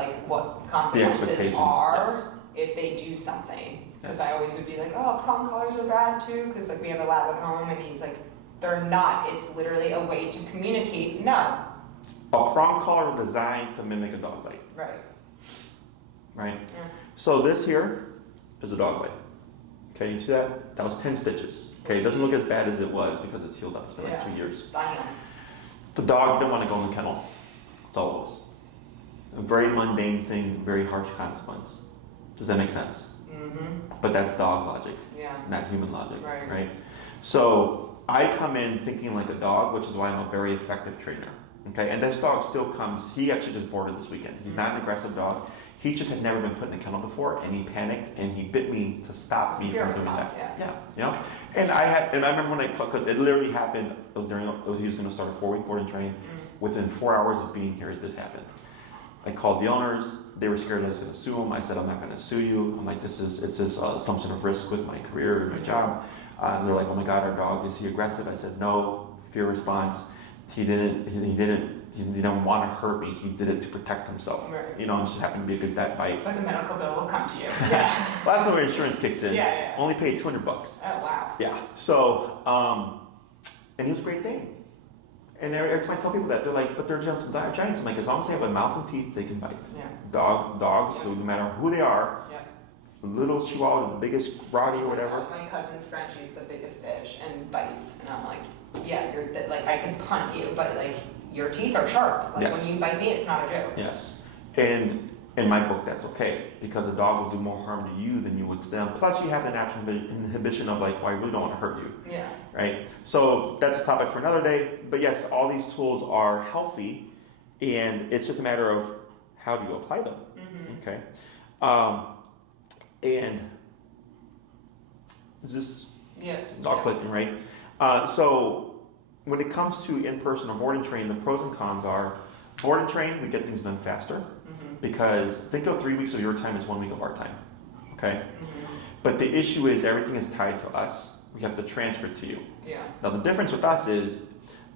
consequences are if they do something. Because I always would be like, oh, prong collars are bad too, because like we have a lab at home, and he's like, they're not. It's literally a way to communicate. No. A prong collar was designed to mimic a dog bite. Right. Right? Yeah. So this here is a dog bite. Okay, you see that? That was 10 stitches. Okay, it doesn't look as bad as it was because it's healed up. It's been like 2 years. The dog didn't want to go in the kennel. That's all it was. A very mundane thing, very harsh consequence. Does that make sense? Mm-hmm. But that's dog logic, not human logic, right? So I come in thinking like a dog, which is why I'm a very effective trainer. Okay, and this dog still comes. He actually just boarded this weekend. He's not an aggressive dog. He just had never been put in a kennel before, and he panicked and he bit me to stop me from doing that. Yeah, you know. And I remember when because it literally happened. It was he was going to start a 4-week board and train. Within 4 hours of being here, this happened. I called the owners. They were scared I was going to sue them. I said, I'm not going to sue you. I'm like, it's this assumption of risk with my career and my job. And they're like, oh my God, our dog, is he aggressive? I said, no, fear response. He didn't want to hurt me. He did it to protect himself. Right. You know, it just happened to be a good bite. But the medical bill will come to you. Yeah. Well, that's where insurance kicks in. Yeah. Only paid $200. Oh, wow. Yeah. So, and he was a great Dane. And every time I tell people that, they're like, but they're gentle giants. I'm like, as long as they have a mouth and teeth, they can bite. Yeah. Dogs, who, no matter who they are, little chihuahua, the biggest rowdy or whatever. My cousin's Frenchie's the biggest bitch and bites. And I'm like, yeah, I can punt you, but like, your teeth are sharp. Like when you bite me, it's not a joke. Yes. And in my book, that's okay, because a dog will do more harm to you than you would to them. Plus, you have the natural inhibition of like, well, I really don't want to hurt you. Yeah. Right? So that's a topic for another day. But yes, all these tools are healthy, and it's just a matter of how do you apply them. Mm-hmm. Okay. And is this dog clicking, right? So when it comes to in-person or board and train, the pros and cons are board and train, we get things done faster. Because think of 3 weeks of your time as 1 week of our time, okay? But the issue is everything is tied to us. We have to transfer it to you. Yeah. Now the difference with us is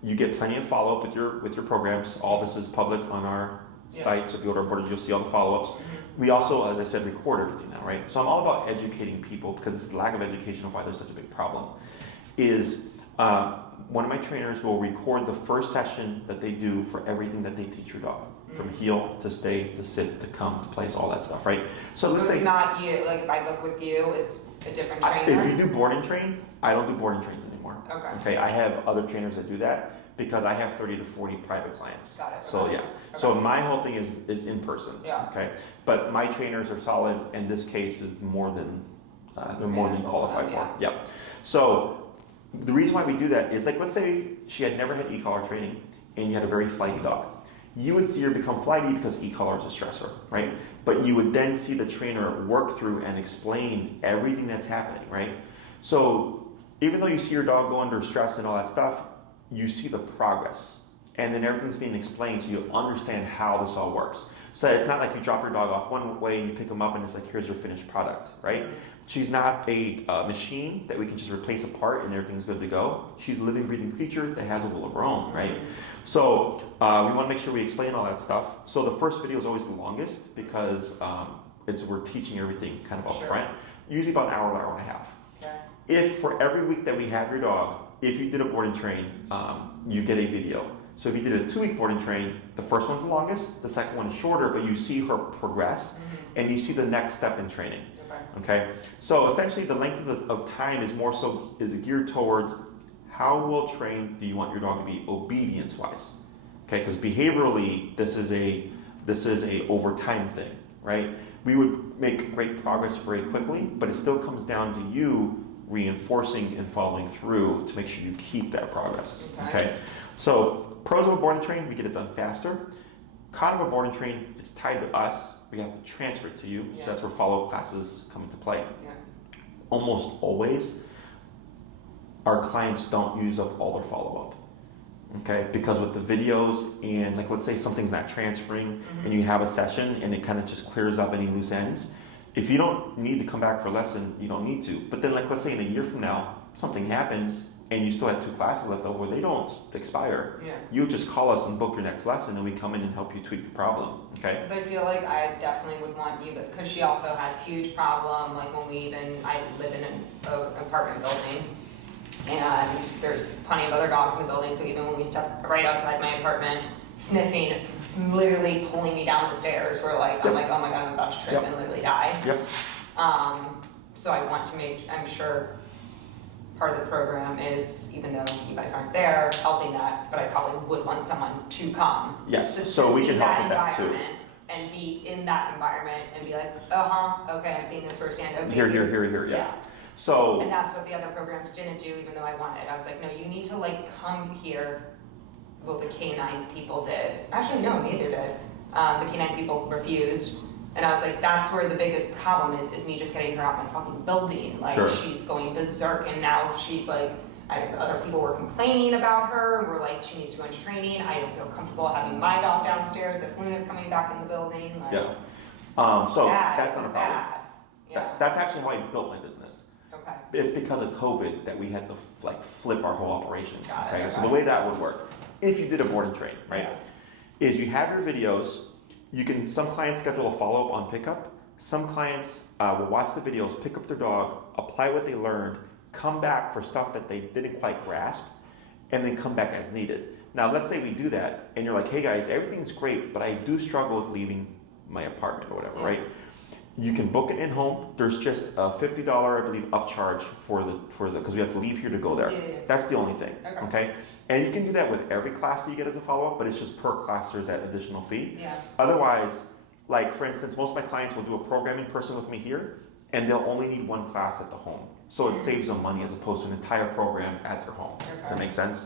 you get plenty of follow-up with your programs. All this is public on our site, so if you go to our board, you'll see all the follow-ups. We also, as I said, record everything now, right? So I'm all about educating people because it's the lack of education of why there's such a big problem. One of my trainers will record the first session that they do for everything that they teach your dog. From heel to stay to sit to come to place, all that stuff, right? So let's say it's not you. Like if I look with you, it's a different trainer. If you do board and train, I don't do board and trains anymore. Okay. I have other trainers that do that because I have 30 to 40 private clients. Got it. So So my whole thing is in person. Yeah. Okay. But my trainers are solid, and this case is more than they're more than qualified for. Yeah. So the reason why we do that is like, let's say she had never had e-collar training, and you had a very flighty dog. You would see her become flighty because e-collar is a stressor, right? But you would then see the trainer work through and explain everything that's happening, right? So even though you see your dog go under stress and all that stuff, you see the progress. and then everything's being explained so you understand how this all works. So it's not like you drop your dog off one way and you pick them up and it's like, here's your finished product, right? She's not a machine that we can just replace a part and everything's good to go. She's a living, breathing creature that has a will of her own, right? So we want to make sure we explain all that stuff. So the first video is always the longest because we're teaching everything kind of up front. Usually about an hour and a half. Okay. If for every week that we have your dog, if you did a board and train, you get a video. So if you did a 2-week board and train, the first one's the longest, the second one is shorter, but you see her progress and you see the next step in training. Okay? So essentially the length of time is more so is geared towards how well trained do you want your dog to be obedience-wise. Okay? Because behaviorally, this is a over time thing, right? We would make great progress very quickly, but it still comes down to you reinforcing and following through to make sure you keep that progress. Okay? So pros of a board and train, we get it done faster. Con of a board and train, it's tied to us. We have to transfer it to you. So that's where follow-up classes come into play. Almost always, our clients don't use up all their follow-up. Okay, because with the videos and like let's say something's not transferring and you have a session and it kind of just clears up any loose ends. If you don't need to come back for a lesson, you don't need to. But then like let's say in a year from now, something happens and you still have 2 classes left over, they don't expire. You just call us and book your next lesson and we come in and help you tweak the problem, okay? Because I feel like I definitely would want you, because she also has huge problem, like when I live in an apartment building, and there's plenty of other dogs in the building, so even when we step right outside my apartment, sniffing, literally pulling me down the stairs, I'm like, oh my God, I'm about to trip and literally die. So I want to I'm sure part of the program is, even though you guys aren't there, helping that, but I probably would want someone to come. So we can help with that too. And be in that environment and be like, okay, I'm seeing this firsthand. Okay, Here, yeah. So, and that's what the other programs didn't do, even though I wanted. I was like, no, you need to like come here. Well, the canine people did. Actually, no, neither did. The canine people refused. And I was like, that's where the biggest problem is me just getting her out my fucking building. Like, she's going berserk, and now she's like, other people were complaining about her. We're like, she needs to go into training. I don't feel comfortable having my dog downstairs if Luna's coming back in the building. Like, so that's not a problem. That's actually how I built my business. It's because of COVID that we had to flip our whole operations. So the way that would work, if you did a board and train, right, is you have your videos. Some clients schedule a follow-up on pickup. Some clients will watch the videos, pick up their dog, apply what they learned, come back for stuff that they didn't quite grasp, and then come back as needed. Now, let's say we do that, and you're like, hey guys, everything's great, but I do struggle with leaving my apartment or whatever, right? You can book it in home. There's just a $50, I believe, upcharge because we have to leave here to go there. That's the only thing, okay? And you can do that with every class that you get as a follow-up, but it's just per class there's that additional fee. Otherwise, like for instance, most of my clients will do a programming person with me here, and they'll only need 1 class at the home. So it saves them money as opposed to an entire program at their home. Does that make sense?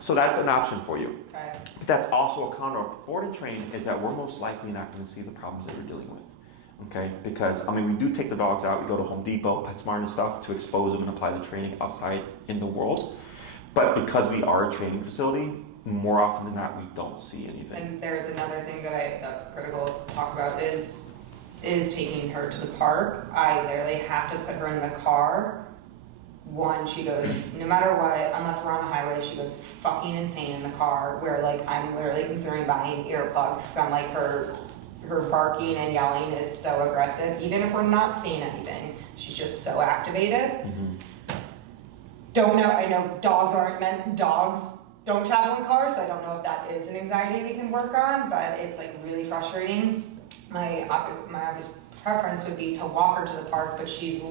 So that's an option for you. But that's also a counter of board and train is that we're most likely not going to see the problems that you're dealing with. Okay, because I mean, we do take the dogs out. We go to Home Depot, PetSmart and stuff to expose them and apply the training outside in the world. But because we are a training facility, more often than not, we don't see anything. And there's another thing that's critical to talk about is taking her to the park. I literally have to put her in the car. One, she goes, no matter what, unless we're on the highway, she goes fucking insane in the car. Where like I'm literally considering buying earplugs. I'm like her barking and yelling is so aggressive. Even if we're not seeing anything, she's just so activated. Don't know, I know dogs don't travel in cars, so I don't know if that is an anxiety we can work on, but it's like really frustrating. My obvious preference would be to walk her to the park, but she's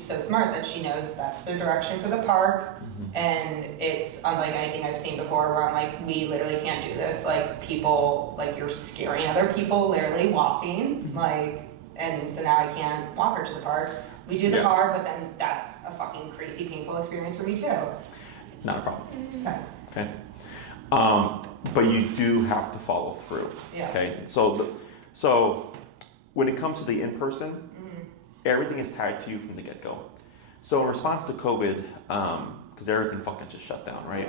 so smart that she knows that's the direction for the park. And it's unlike anything I've seen before where I'm like, we literally can't do this. Like people, like you're scaring other people literally walking. And so now I can't walk her to the park. We do the car, but then that's a fucking crazy painful experience for me too. Not a problem. Okay. But you do have to follow through. Okay. So when it comes to the in-person, everything is tied to you from the get-go. So in response to COVID, because everything fucking just shut down, right?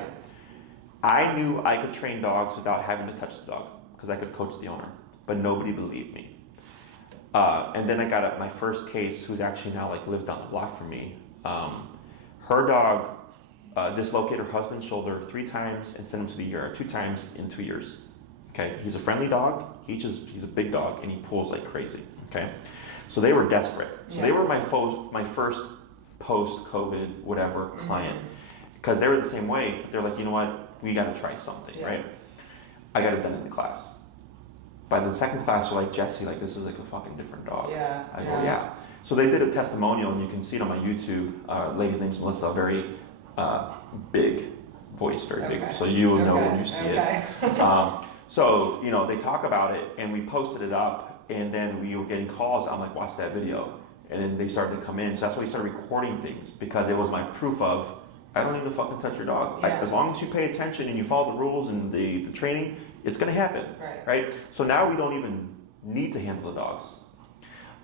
I knew I could train dogs without having to touch the dog because I could coach the owner, but nobody believed me. And then I got my first case, who's actually now like lives down the block from me. Her dog dislocated her husband's shoulder 3 times and sent him to the ER 2 times in 2 years. Okay, he's a friendly dog. He's a big dog and he pulls like crazy. Okay, so they were desperate. So they were my first post-COVID whatever client because they were the same way. But they're like, you know what, we got to try something, right? I got it done in the class. By the second class, we're like, Jesse, like this is like a fucking different dog. I go, yeah. So they did a testimonial, and you can see it on my YouTube. Lady's name's Melissa, very big voice, very big. So you will know when you see it. So, you know, they talk about it, and we posted it up, and then we were getting calls. I'm like, watch that video. And then they started to come in. So that's why we started recording things, because it was my proof of, I don't need to fucking touch your dog. Like, as long as you pay attention and you follow the rules and the training, it's going to happen, right? So now we don't even need to handle the dogs,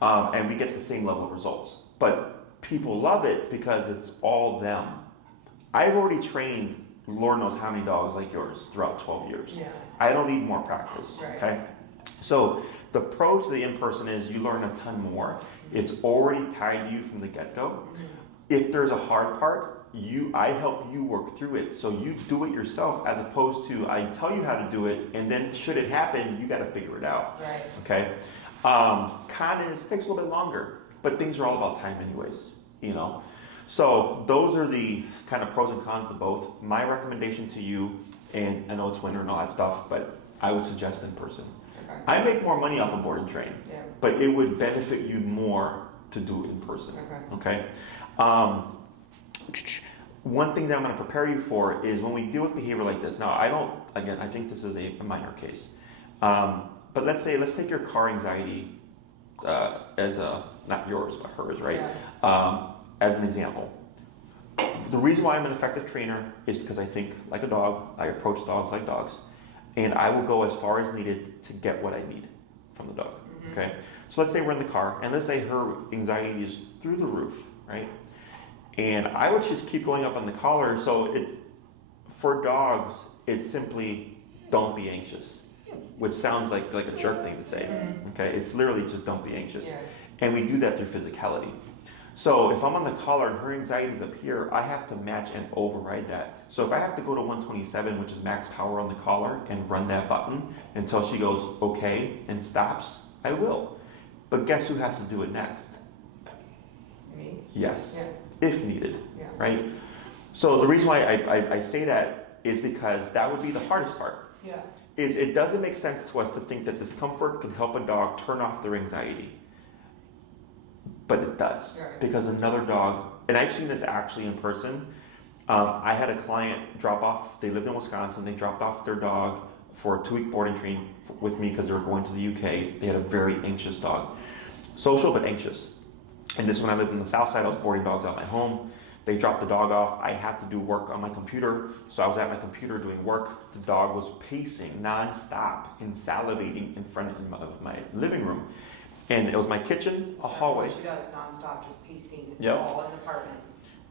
and we get the same level of results. But people love it because it's all them. I've already trained Lord knows how many dogs like yours throughout 12 years. I don't need more practice, okay? So the pro to the in-person is you learn a ton more. It's already tied to you from the get-go. If there's a hard part, I help you work through it. So you do it yourself as opposed to I tell you how to do it, and then should it happen, you got to figure it out. Okay. Con is takes a little bit longer, but things are all about time anyways, you know. So those are the kind of pros and cons of both. My recommendation to you, and I know it's winter and all that stuff, but I would suggest in person. I make more money off of board and train, but it would benefit you more to do it in person. Okay. One thing that I'm going to prepare you for is when we deal with behavior like this. Now, I think this is a minor case. But let's take your car anxiety not yours, but hers, right? As an example. The reason why I'm an effective trainer is because I think like a dog, I approach dogs like dogs, and I will go as far as needed to get what I need from the dog, okay? So let's say we're in the car, and let's say her anxiety is through the roof, right? And I would just keep going up on the collar. So for dogs, it's simply don't be anxious, which sounds like a jerk thing to say. Okay, it's literally just don't be anxious, and we do that through physicality. So if I'm on the collar and her anxiety is up here, I have to match and override that. So if I have to go to 127, which is max power on the collar, and run that button until she goes okay and stops, I will. But guess who has to do it next? Me. Yes. If needed, right? So the reason why I say that is because that would be the hardest part. Is it doesn't make sense to us to think that discomfort can help a dog turn off their anxiety. But it does, because another dog, and I've seen this actually in person. I had a client drop off, they lived in Wisconsin, they dropped off their dog for a 2-week boarding train with me because they were going to the UK. They had a very anxious dog. Social, but anxious. And this when I lived in the south side, I was boarding dogs out my home. They dropped the dog off. I had to do work on my computer. So I was at my computer doing work. The dog was pacing nonstop and salivating in front of my living room. And it was my kitchen, a hallway. She does nonstop, just pacing all in the apartment.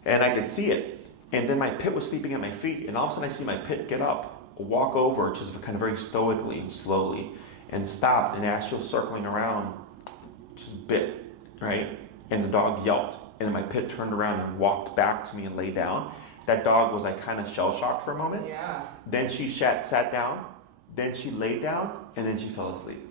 And I could see it. And then my pit was sleeping at my feet. And all of a sudden I see my pit get up, walk over, just kind of very stoically and slowly, and stopped. And as she was circling around, just bit, right? And the dog yelped, and then my pit turned around and walked back to me and lay down. That dog was like kind of shell-shocked for a moment. Then she sat down, then she laid down, and then she fell asleep.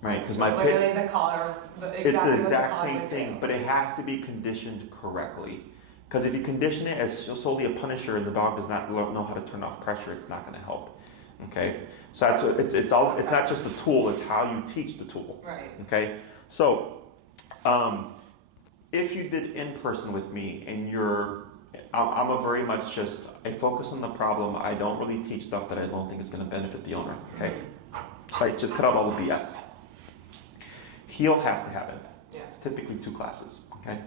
Right, because my pit, the collar, it's the exact same thing, but it has to be conditioned correctly. Because if you condition it as solely a punisher and the dog does not know how to turn off pressure, it's not going to help. Okay, so that's it's not just the tool; it's how you teach the tool. Okay, so. If you did in person with me and I'm a very much just, I focus on the problem. I don't really teach stuff that I don't think is going to benefit the owner. Okay. So I just cut out all the BS. Heal has to happen. It's typically 2 classes. Okay.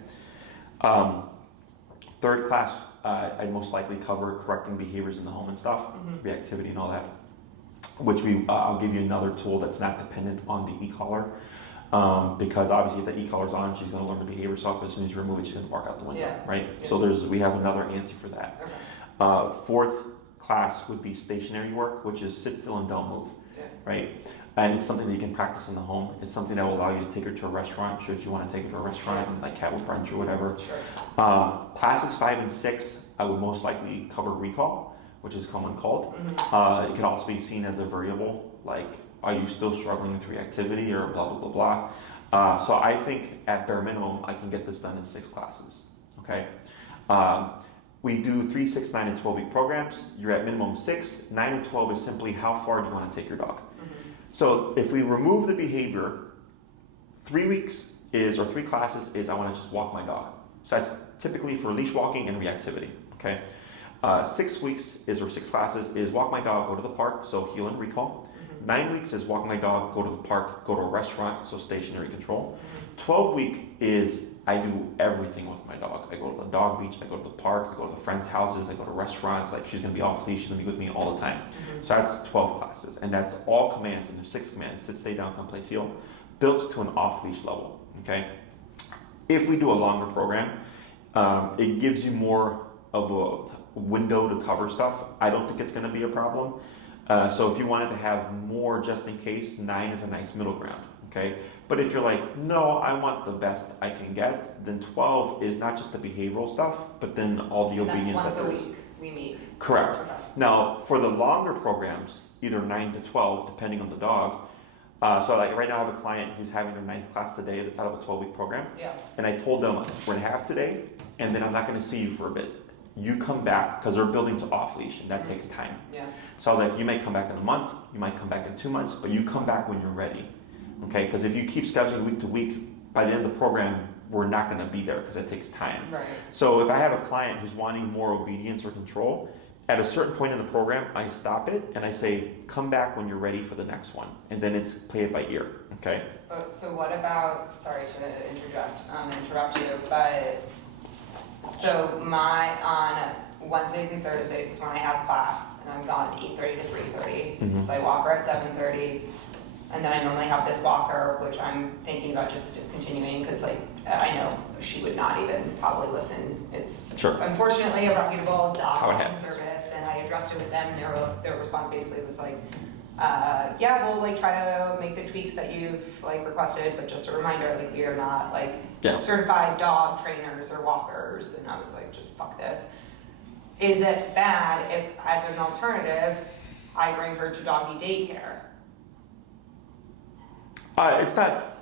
Third class, I'd most likely cover correcting behaviors in the home and stuff, reactivity and all that, which I'll give you another tool that's not dependent on the e-collar. Because obviously if the e-collar's on, she's going to learn to behave herself, but as soon as you remove it, she's going to walk out the window, right? So we have another answer for that. Fourth class would be stationary work, which is sit still and don't move, Yeah. right? And it's something that you can practice in the home. It's something that will allow you to take her to a restaurant, should you want to take her to a restaurant, like have a brunch or whatever. Sure. Classes 5 and 6, I would most likely cover recall, which is common cold. Mm-hmm. It can also be seen as a variable, like, are you still struggling with reactivity or blah, blah, blah, blah. So I think at bare minimum, I can get this done in 6 classes, okay? We do 3, 6, 9, and 12-week programs. You're at minimum 6. 9 and 12 is simply how far do you want to take your dog. Mm-hmm. So if we remove the behavior, 3 weeks is, or 3 classes is I want to just walk my dog. So that's typically for leash walking and reactivity, okay? 6 weeks is, or 6 classes is walk my dog, go to the park, so heel and recall. 9 weeks is walk my dog, go to the park, go to a restaurant, so stationary control. 12-week is I do everything with my dog. I go to the dog beach, I go to the park, I go to the friends' houses, I go to restaurants, like she's gonna be off leash, she's gonna be with me all the time. So that's 12 classes, and that's all commands, and there's 6 commands: sit, stay down, come, place, heel, built to an off-leash level, okay? If we do a longer program, it gives you more of a window to cover stuff. I don't think it's gonna be a problem. So if you wanted to have more just in case, 9 is a nice middle ground, okay? But if you're like, no, I want the best I can get, then 12 is not just the behavioral stuff, but then all the And obedience that's that once there a is. week we meet. Correct. Okay. Now, for the longer programs, either 9 to 12, depending on the dog, so like right now I have a client who's having their 9th class today out of a 12-week program, Yeah. and I told them, we're gonna have today, and then I'm not gonna see you for a bit. You come back, because they're building to off-leash, and that takes time. Yeah. So I was like, you might come back in a month, you might come back in 2 months, but you come back when you're ready, okay? Because if you keep scheduling week to week, by the end of the program, we're not gonna be there because it takes time. Right. So if I have a client who's wanting more obedience or control, at a certain point in the program, I stop it and I say, come back when you're ready for the next one. And then it's play it by ear, okay? So what about, sorry to interrupt you, but so on Wednesdays and Thursdays is when I have class, and I'm gone 8:30 to 3:30. Mhm. So I walk her at 7:30, and then I normally have this walker, which I'm thinking about just discontinuing because like I know she would not even probably listen. It's Sure. Unfortunately a reputable How it dog happens. service, and I addressed it with them. Their response basically was like, yeah, we'll like try to make the tweaks that you've like requested, but just a reminder, like we are not like Yeah. certified dog trainers or walkers. And I was like, just fuck this. Is it bad if, as an alternative, I bring her to doggy daycare? It's not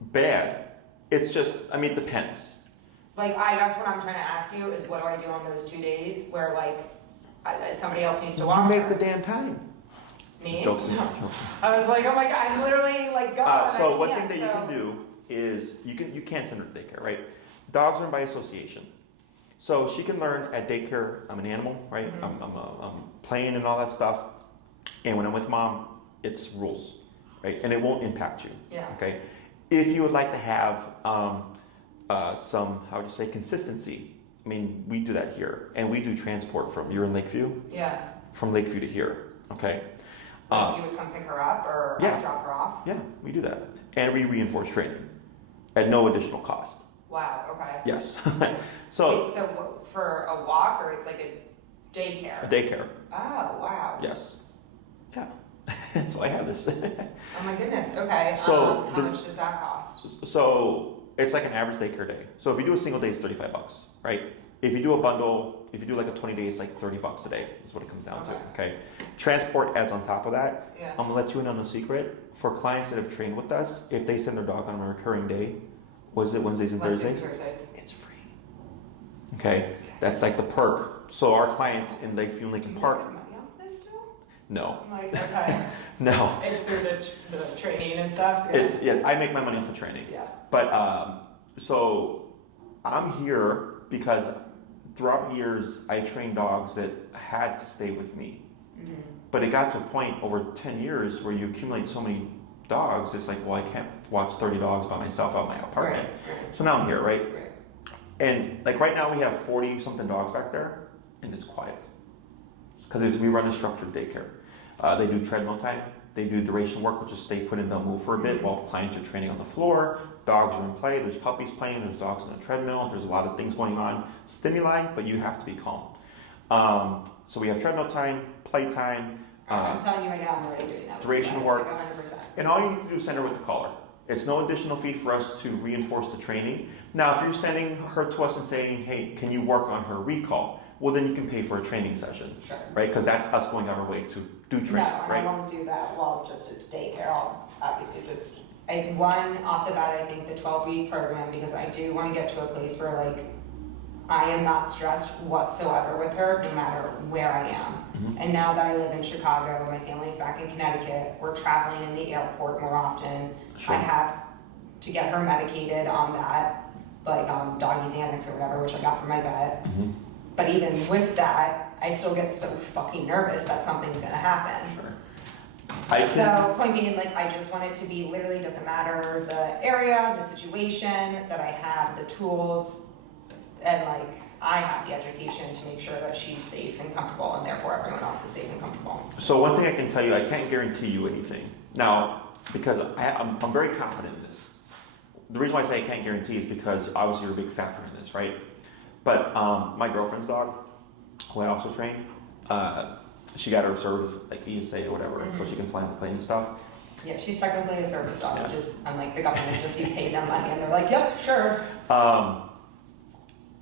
bad. It's just, I mean, it depends. Like, I guess what I'm trying to ask you is what do I do on those 2 days where like somebody else needs to You walk make her? the damn time. Me? Jokes. I was like, oh my god, I'm literally like gone. So I one can't, thing that you so- can do is you can't send her to daycare, right? Dogs learn by association. So she can learn at daycare, I'm an animal, right? Mhm. I'm playing and all that stuff. And when I'm with mom, it's rules, right? And it won't impact you, Yeah. okay? If you would like to have some, how would you say, consistency, I mean, we do that here. And we do transport from, you're in Lakeview? Yeah. From Lakeview to here, okay? Like you would come pick her up or yeah. I drop her off? Yeah, we do that. And we reinforce training at no additional cost. Wow, okay. Yes. Wait, So, so for a walk or it's like a daycare? a daycare, Oh, wow. yes. Yeah. So I have this. Oh my goodness, okay. So how much does that cost? So it's like an average daycare day. So if you do a single day, it's $35, right? If you do a bundle, if you do like a 20 day, it's like $30 a day is what it comes down to, okay? Transport adds on top of that. Yeah. I'm gonna let you in on a secret. For clients that have trained with us, if they send their dog on a recurring day, was it Wednesdays and Thursdays? It's free. Okay, that's like the perk. So our clients in Lakeview and Lincoln Park, Are you making money off this still? no, I'm like, okay. no. It's through the training and stuff? Yeah, I make my money off of training. Yeah. But so I'm here because throughout the years I trained dogs that had to stay with me. Mm-hmm. But it got to a point over 10 years where you accumulate so many dogs, it's like, well, I can't watch 30 dogs by myself out of my apartment. Right. So now I'm here, right? Right. And like right now we have 40 something dogs back there and it's quiet. Because we run a structured daycare. They do treadmill time. They do duration work, which is stay put and they'll move for a bit while clients are training on the floor. Dogs are in play. There's puppies playing. There's dogs on the treadmill. There's a lot of things going on. Stimuli, but you have to be calm. So we have treadmill time, play time, I'm telling you right now, I'm already doing that. duration with work. Like 100%. And all you need to do is send her with the collar. It's no additional fee for us to reinforce the training. Now, if you're sending her to us and saying, hey, can you work on her recall? Well, then you can pay for a training session, Sure. right? Because that's us going out of our way to do training, No, right? I won't do that while just it's daycare. I'll obviously just, one, off the bat, I think the 12-week program, because I do want to get to a place where, like, I am not stressed whatsoever with her, no matter where I am. Mhm. And now that I live in Chicago, my family's back in Connecticut, we're traveling in the airport more often. Sure. I have to get her medicated on that, like on doggy Xanax or whatever, which I got from my vet. Mhm. But even with that, I still get so fucking nervous that something's gonna happen. Sure. I can, So point being, like, I just want it to be literally doesn't matter the area, the situation, that I have the tools, and like I have the education to make sure that she's safe and comfortable, and therefore everyone else is safe and comfortable. so one thing I can tell you, I can't guarantee you anything. Now, because I'm very confident in this. The reason why I say I can't guarantee is because obviously you're a big factor in this, right? But my girlfriend's dog, who I also trained, she got her served like ESA or whatever, so she can fly in the plane and stuff. Yeah, she's technically a service dog, Yeah. which is, unlike the government, just you pay them money and they're like, yep, sure.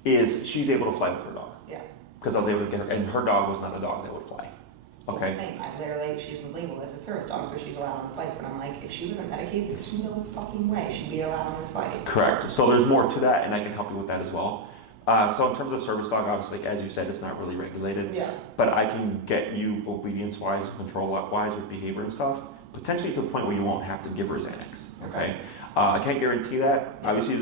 Is she's able to fly with her dog. Yeah. Because I was able to get her, and her dog was not a dog that would fly. Okay? Same, I literally, she's labeled as a service dog, so she's allowed on flights, but I'm like, if she wasn't medicated, there's no fucking way she'd be allowed on this flight. Correct. So there's more to that, and I can help you with that as well. So in terms of service dog, obviously, as you said, it's not really regulated. Yeah. But I can get you obedience-wise, control-wise with behavior and stuff, potentially to the point where you won't have to give her Xanax. Okay? I can't guarantee that. Obviously,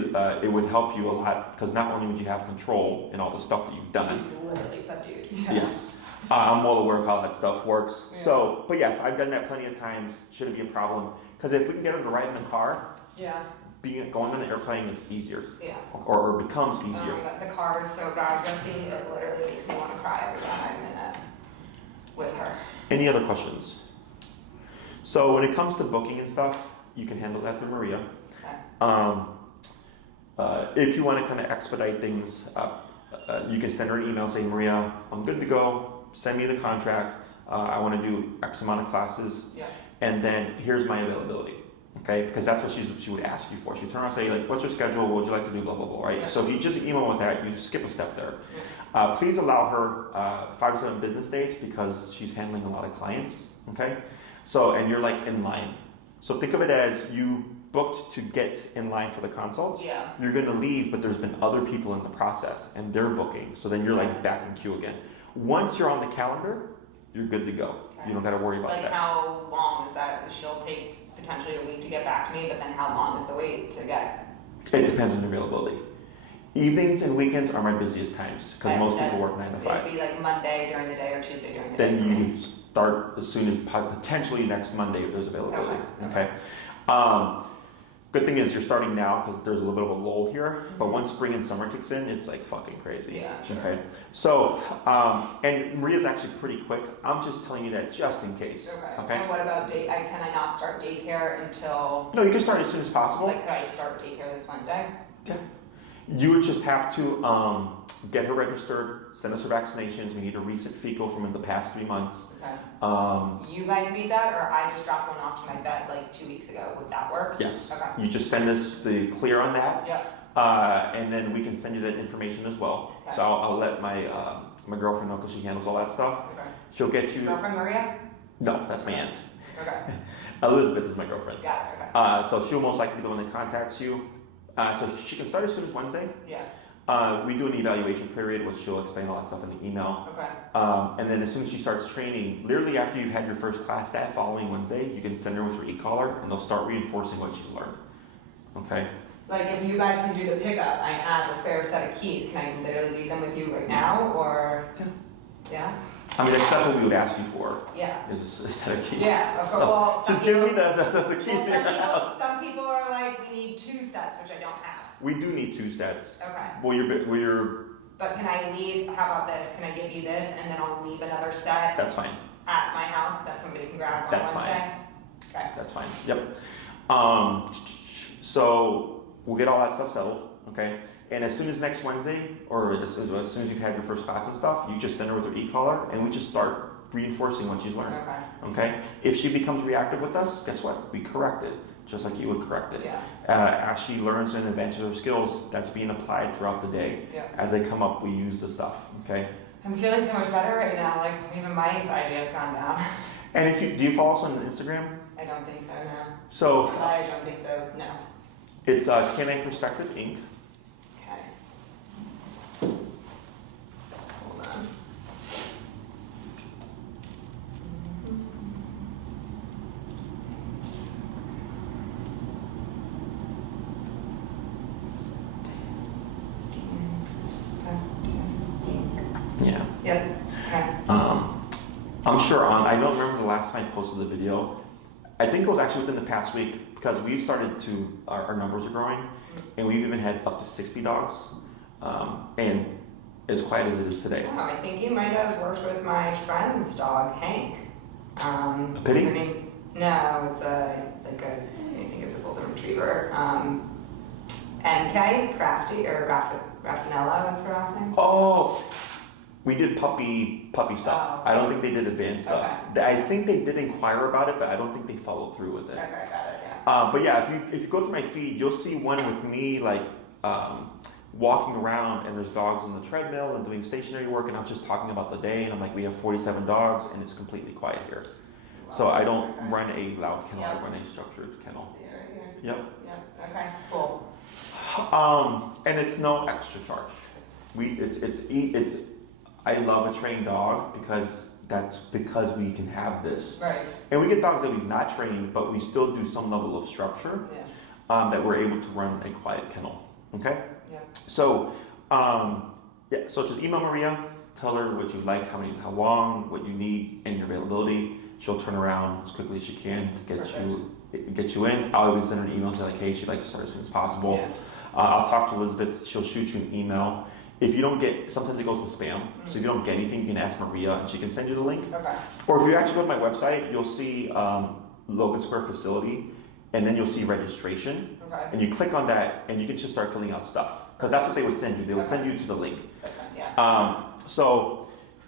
it would help you a lot because not only would you have control in all the stuff that you've done. She's literally subdued. Yes. I'm well aware of how that stuff works. Yeah. So, but yes, I've done that plenty of times. Shouldn't be a problem. Because if we can get her to ride in the car, Yeah. going on the airplane is easier. Yeah. Or becomes easier. Oh my God, the car is so bad, Jesse. It literally makes me want to cry every time I'm in it with her. Any other questions? So when it comes to booking and stuff, you can handle that through Maria. Okay. If you want to kind of expedite things, you can send her an email saying, Maria, I'm good to go. Send me the contract. I want to do X amount of classes. Yeah. And then here's my availability. Okay? Because that's what she would ask you for. She'd turn around and say, like, what's your schedule? What would you like to do? Blah, blah, blah, right? Yeah. So if you just email with that, you skip a step there. Yeah. Please allow her 5 to 7 business days because she's handling a lot of clients. Okay? So, and you're like in line. So think of it as you booked to get in line for the consults. Yeah. You're going to leave, but there's been other people in the process and they're booking. So then you're like back in queue again. Once you're on the calendar, you're good to go. Okay. You don't got to worry about Like that. how long is that? She'll take potentially a week to get back to me, but then how long is the wait to get? It depends on your availability. Evenings and weekends are my busiest times because most And people work 9 to 5. It'd be like Monday during the day or Tuesday during the day. Then you start as soon as potentially next Monday if there's availability. Okay. Good thing is you're starting now because there's a little bit of a lull here, but once spring and summer kicks in, it's like fucking crazy. Yeah, sure. Okay. So, and Maria's actually pretty quick. I'm just telling you that just in case. Okay. And what about can I not start daycare until? No, you can start as soon as possible. Like, could I start daycare this Wednesday? Yeah. You would just have to get her registered, send us her vaccinations. We need a recent fecal from the past 3 months. Okay. You guys need that, or I just dropped one off to my vet like 2 weeks ago. Would that work? Yes. Okay. You just send us the clear on that. Yeah. And then we can send you that information as well. Okay. So I'll let my my girlfriend know because she handles all that stuff. Okay. She'll get you. Girlfriend Maria? No, that's my aunt. Okay. Elizabeth is my girlfriend. Got it. Okay. So she'll most likely be the one that contacts you. So she can start as soon as Wednesday. Yeah. We do an evaluation period, which she'll explain all that stuff in the email. Okay. And then as soon as she starts training, literally after you've had your first class, that following Wednesday, you can send her with her e-collar, and they'll start reinforcing what she's learned. Okay? Like, if you guys can do the pickup, I have a spare set of keys. Can I literally leave them with you right now, or? Yeah. I mean, that's what we would ask you for. Yeah. Is a set of keys. Yeah, of course. So Well, just give me the keys to your house. Some people are like, we need 2 sets, which I don't have. We do need 2 sets. Okay. Well, you're. But can I leave, how about this? Can I give you this and then I'll leave another set That's fine. at my house that somebody can grab on That's Wednesday? Okay. That's fine. Yep. So we'll get all that stuff settled. okay? And as soon as next Wednesday, or as soon as you've had your first class and stuff, you just send her with her e-collar, and we just start reinforcing what she's learned. Okay. If she becomes reactive with us, guess what? We correct it, just like you would correct it. Yeah. As she learns and advances her skills, that's being applied throughout the day. Yeah. As they come up, we use the stuff. Okay. I'm feeling so much better right now. Like even my anxiety has gone down. And if you do you follow us on Instagram? I don't think so. No. So I don't think so. No. it's Canine Perspective Inc. Okay. Hold on. Yeah. Yep. Okay. I'm sure I don't remember the last time I posted the video. I think it was actually within the past week because we've started to, our numbers are growing and we've even had up to 60 dogs. And as quiet as it is today. Wow, I think you might have worked with my friend's dog, Hank. A pitty? Her name's, no, it's I think it's a golden retriever. NK, Crafty, or Raffinello is her last name. Oh, we did puppy stuff. Oh. I don't think they did advanced stuff. Okay. I think they did inquire about it, but I don't think they followed through with it. Okay, got it, yeah. But yeah, if you go through my feed, you'll see one with me like walking around, and there's dogs on the treadmill and doing stationary work, and I'm just talking about the day, and I'm like, we have 47 dogs, and it's completely quiet here. Wow. So I don't Okay. run a loud kennel. Yep. I run a structured kennel. See it right here. Yep. Yep. Okay. Cool. And it's no extra charge. I love a trained dog because we can have this. Right. And we get dogs that we've not trained, but we still do some level of structure Yeah. that we're able to run a quiet kennel. Okay? Yep. So, so just email Maria, tell her what you like, how long, what you need, and your availability. She'll turn around as quickly as she can to get you in. I'll even send her an email and say like, hey, she'd like to start as soon as possible. Yeah. I'll talk to Elizabeth. She'll shoot you an email. If you don't get, sometimes it goes to spam. So if you don't get anything, you can ask Maria and she can send you the link. Okay. Or if you actually go to my website, you'll see Logan Square facility, and then you'll see registration. Okay. And you click on that, and you can just start filling out stuff. Because that's what they would send you. They would send you to the link. That's fine. Yeah.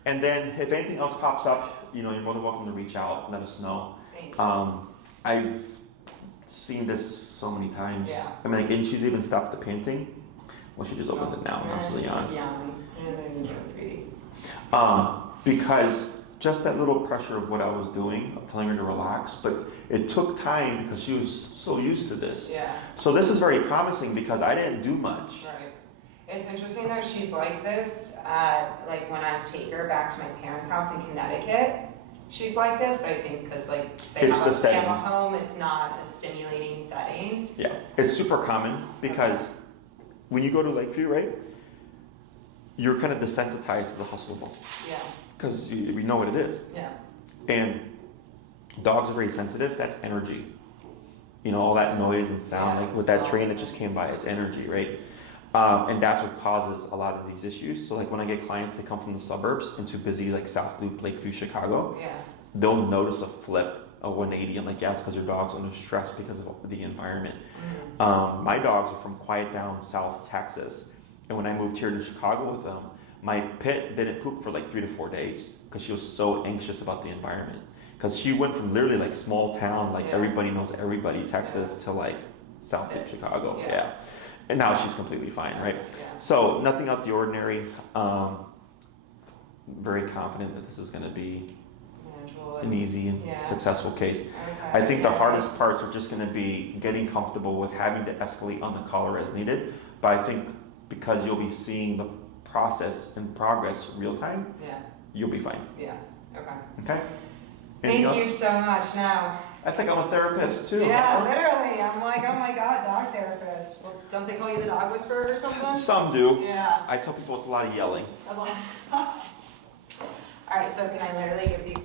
And then if anything else pops up, you're more than welcome to reach out, let us know. Thank you. I've seen this so many times. Yeah. I mean, like, and she's even stopped the panting. Well, she just opened it now, Yeah, so Leon. Yeah, sweetie. Because just that little pressure of what I was doing, of telling her to relax, but it took time because she was so used to this. Yeah. So this is very promising because I didn't do much. Right. It's interesting though, she's like this, like when I take her back to my parents' house in Connecticut, she's like this, but I think because like they It's have, the they have setting. a home, it's not a stimulating setting. Yeah, it's super common because when you go to Lakeview, right, you're kind of desensitized to the hustle and bustle Yeah. because we know what it is. Yeah. And dogs are very sensitive. That's energy. All that noise and sound, Yeah, like with that smells train that just came by, it's energy, right? And that's what causes a lot of these issues. So like when I get clients that come from the suburbs into busy like South Loop, Lakeview, Chicago, Yeah. they'll notice a flip, a 180. I'm like, yeah, it's because your dog's under stress because of the environment. Mm-hmm. My dogs are from quiet down South Texas. And when I moved here to Chicago with them, my pit didn't poop for like 3 to 4 days because she was so anxious about the environment. Because she went from literally like small town, like everybody knows everybody, Texas, to like South Loop, Chicago. Yeah. And now she's completely fine, right? Yeah. So nothing out the ordinary. Very confident that this is going to be Manageable an easy and Yeah. successful case. Okay. I think the hardest parts are just going to be getting comfortable with having to escalate on the collar as needed. But I think because you'll be seeing the process and progress real time, Yeah. you'll be fine. Yeah. Okay. Okay? Thank Anything you else? so much. Now. That's like I'm a therapist too. Yeah, literally. I'm like, oh my god, dog therapist. Well, don't they call you the dog whisperer or something? Some do. Yeah. I tell people it's a lot of yelling. All right, so can I literally give these